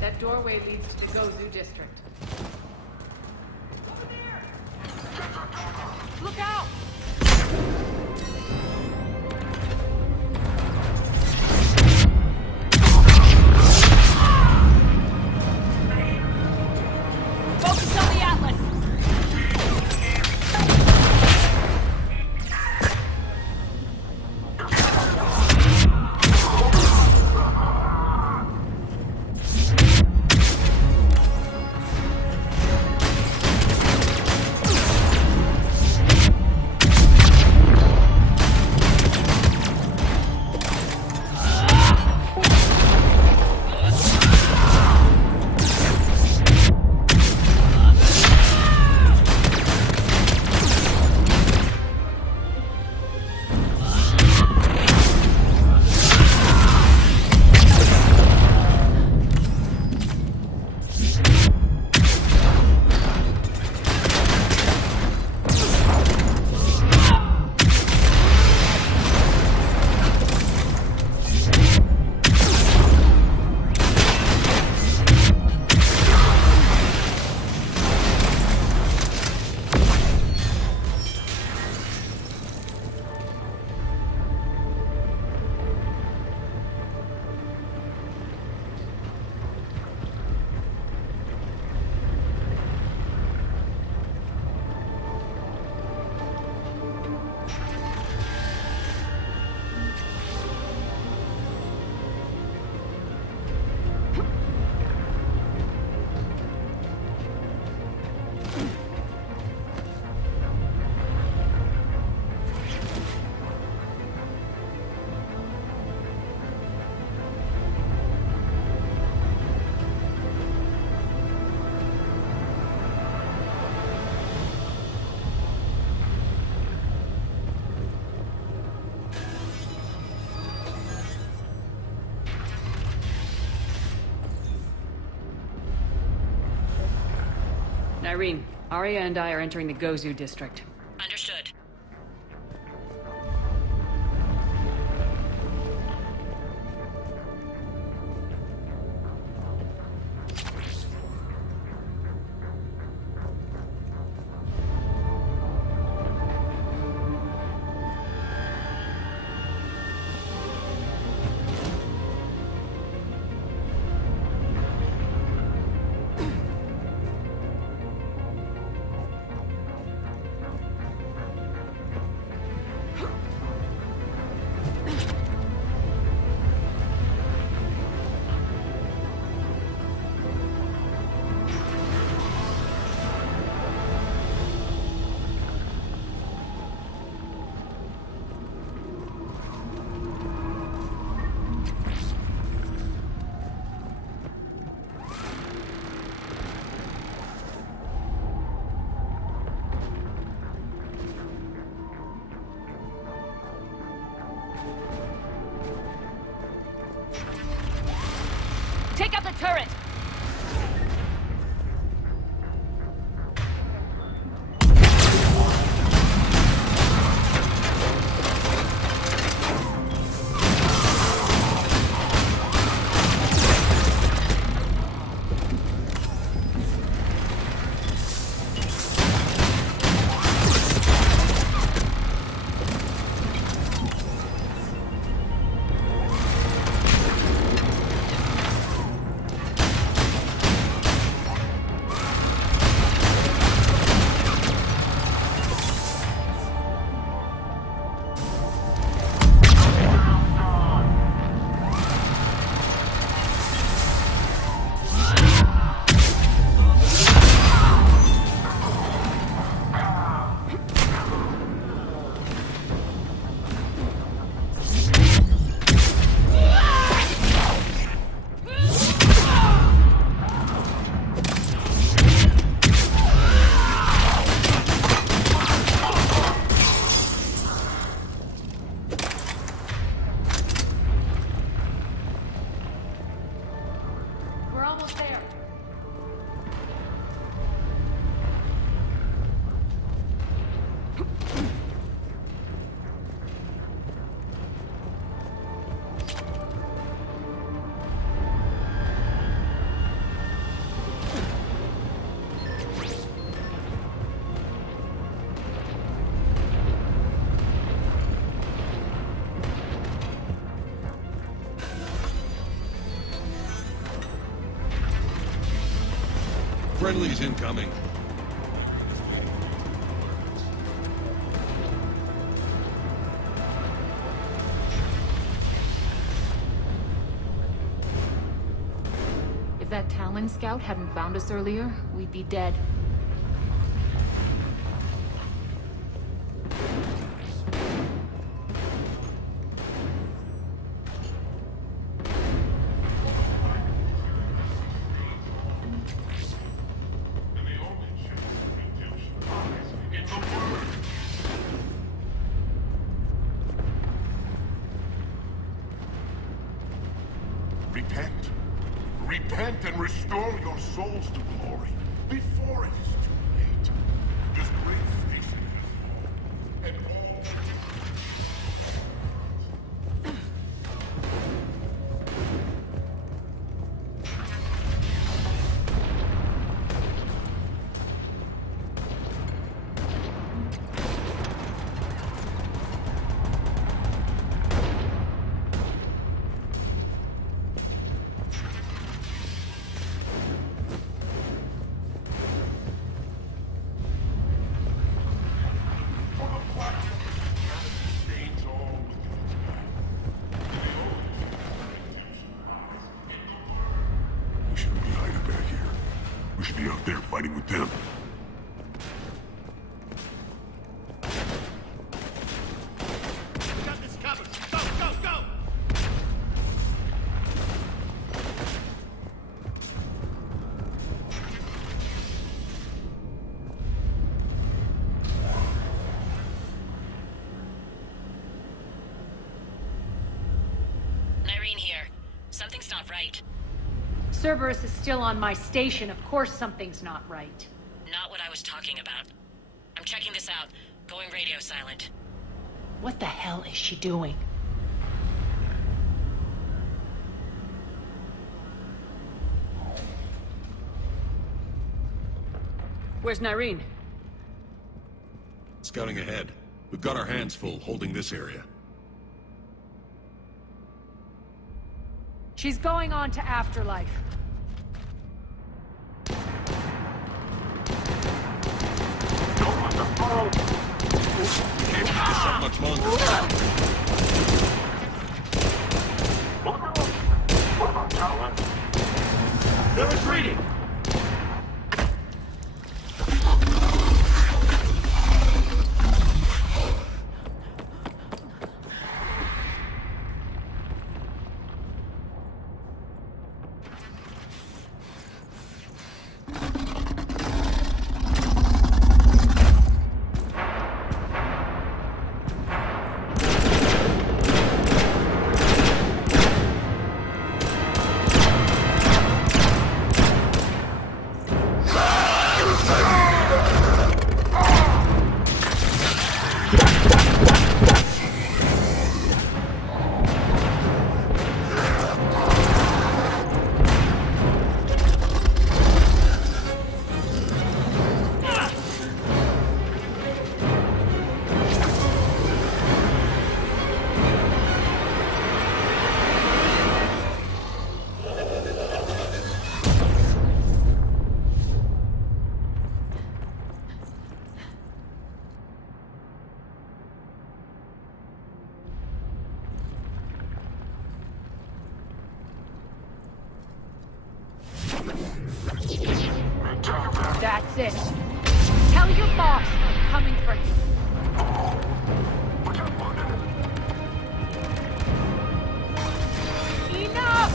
That doorway leads to the Gozu district. Look out! Focus on the Atlas! Irene, Arya and I are entering the Gozu district. Understood. Friendlies incoming. If that Talon scout hadn't found us earlier, we'd be dead. Repent. Repent and restore your souls to glory before it is too late. This great station has fallen, and all... We shouldn't be hiding back here. We should be out there fighting with them. We got this covered. Go, go, go! Irene here. Something's not right. Cerberus is still on my station. Of course something's not right. Not what I was talking about. I'm checking this out. Going radio silent. What the hell is she doing? Where's Nyreen? Scouting ahead. We've got our hands full holding this area. She's going on to Afterlife. Can't keep this up much longer. They're retreating! That's it. Tell your boss I'm coming for him. Enough!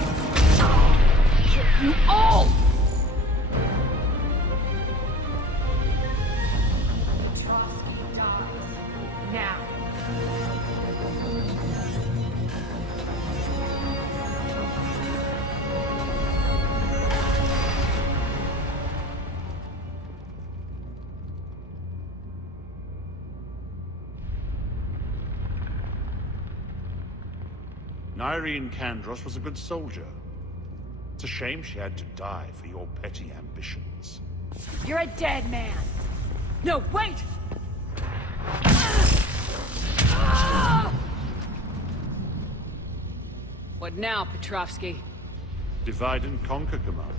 Kill you all! Now. Nyreen Kandros was a good soldier. It's a shame she had to die for your petty ambitions. You're a dead man. No, wait! What now, Petrovsky? Divide and conquer, Commander.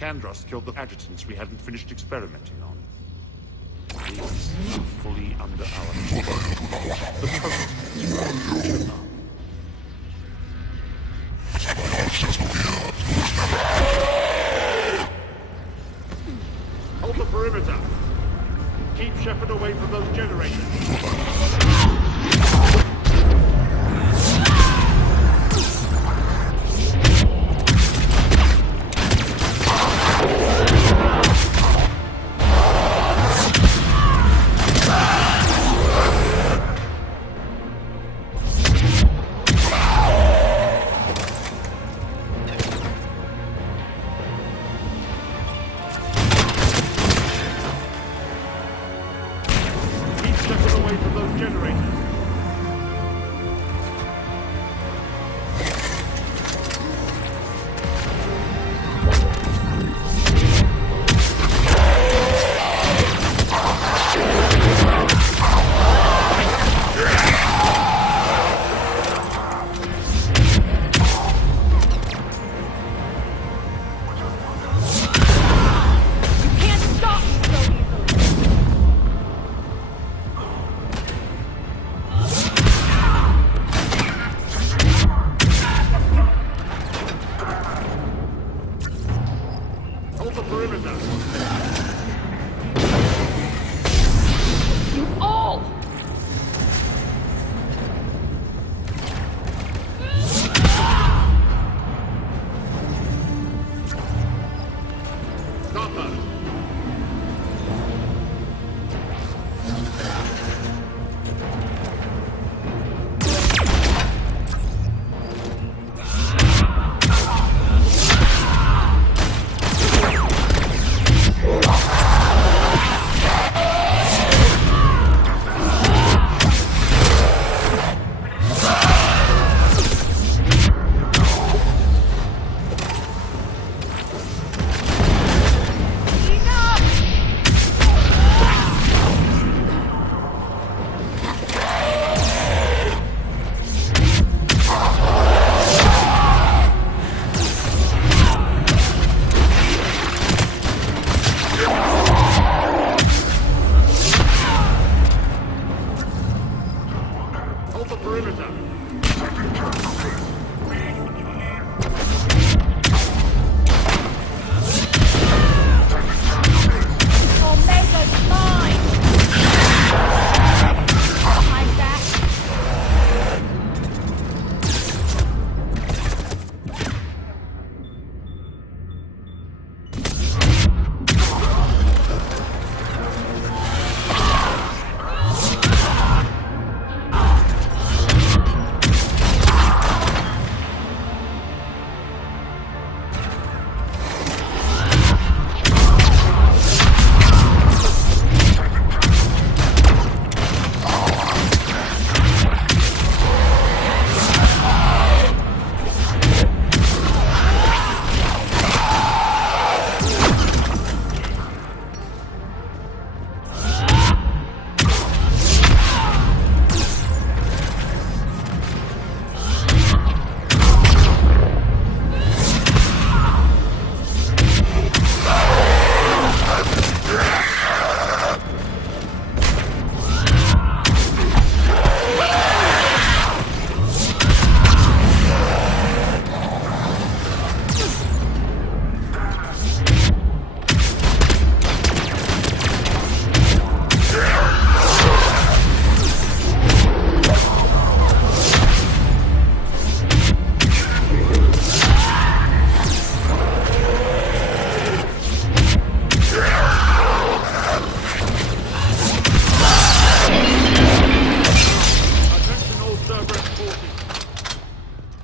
Kandros killed the adjutants we hadn't finished experimenting on. These are fully under our control. The process is our future now. Hold the perimeter. Keep Shepard away from those generators.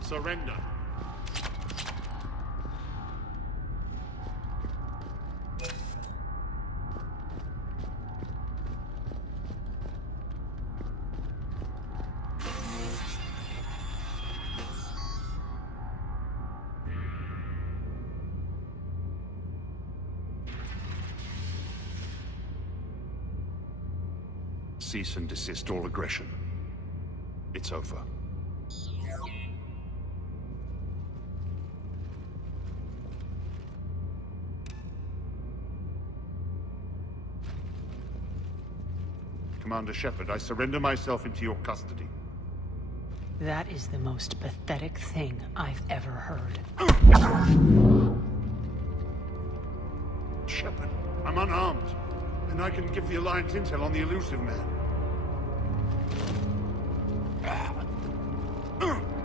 Surrender. Cease and desist all aggression. It's over. Commander Shepard, I surrender myself into your custody. That is the most pathetic thing I've ever heard. Shepard, I'm unarmed, and I can give the Alliance intel on the elusive man.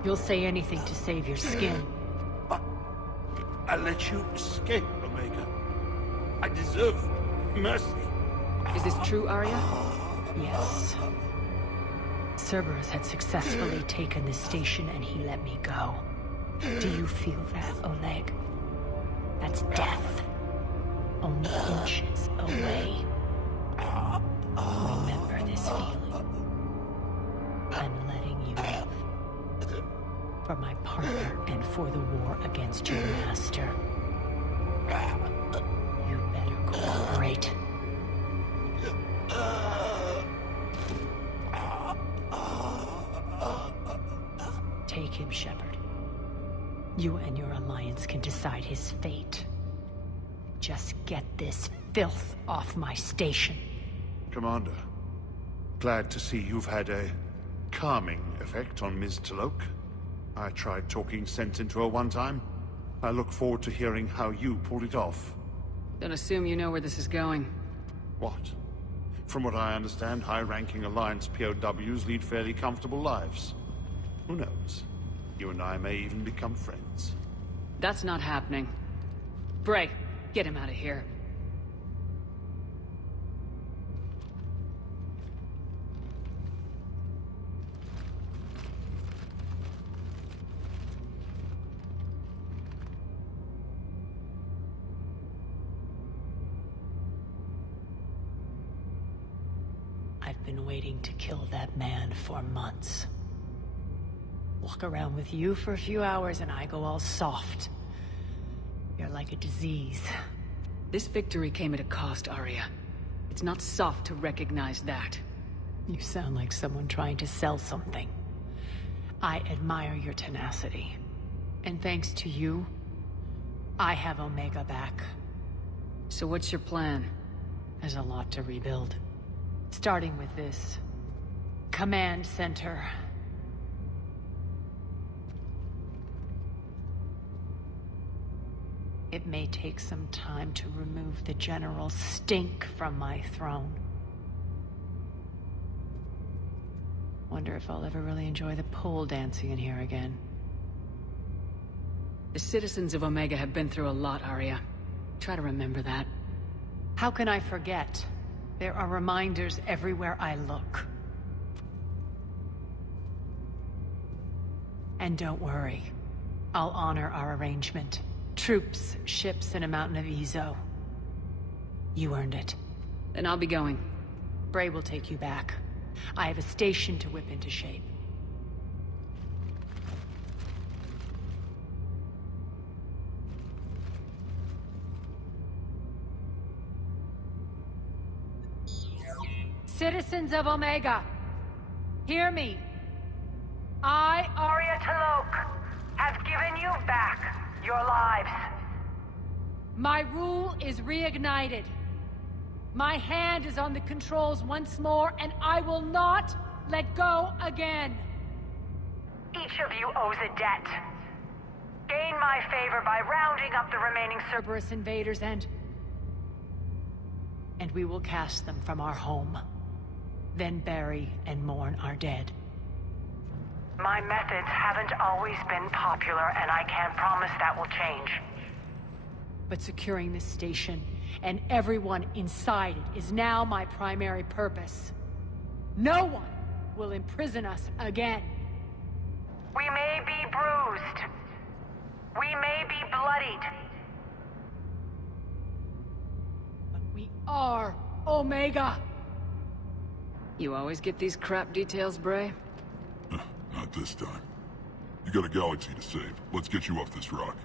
You'll say anything to save your skin. I let you escape, Omega. I deserve mercy. Is this true, Arya? Yes. Cerberus had successfully taken this station and he let me go. Do you feel that, Oleg? That's death. Only inches away. Remember this feeling. I'm letting you live. For my partner and for the war against your master. You better cooperate. Take him, Shepard. You and your Alliance can decide his fate. Just get this filth off my station. Commander, glad to see you've had a calming effect on Ms. Talok. I tried talking sense into her one time. I look forward to hearing how you pulled it off. Don't assume you know where this is going. What? From what I understand, high-ranking Alliance POWs lead fairly comfortable lives. Who knows? You and I may even become friends. That's not happening. Bray, get him out of here. I've been waiting to kill that man for months. Walk around with you for a few hours and I go all soft. You're like a disease. This victory came at a cost, Arya. It's not soft to recognize that. You sound like someone trying to sell something. I admire your tenacity. And thanks to you, I have Omega back. So what's your plan? There's a lot to rebuild. Starting with this command center. It may take some time to remove the general stink from my throne. Wonder if I'll ever really enjoy the pole dancing in here again. The citizens of Omega have been through a lot, Arya. Try to remember that. How can I forget? There are reminders everywhere I look. And don't worry. I'll honor our arrangement. Troops, ships, and a mountain of Ezo. You earned it. Then I'll be going. Bray will take you back. I have a station to whip into shape. Citizens of Omega, hear me. I, Arya Talok, have given you back your lives. My rule is reignited. My hand is on the controls once more, and I will not let go again. Each of you owes a debt. Gain my favor by rounding up the remaining Cerberus invaders and we will cast them from our home. Then bury and mourn our dead. My methods haven't always been popular, and I can't promise that will change. But securing this station and everyone inside it is now my primary purpose. No one will imprison us again. We may be bruised. We may be bloodied. But we are Omega. You always get these crap details, Bray? Not this time. You got a galaxy to save. Let's get you off this rock.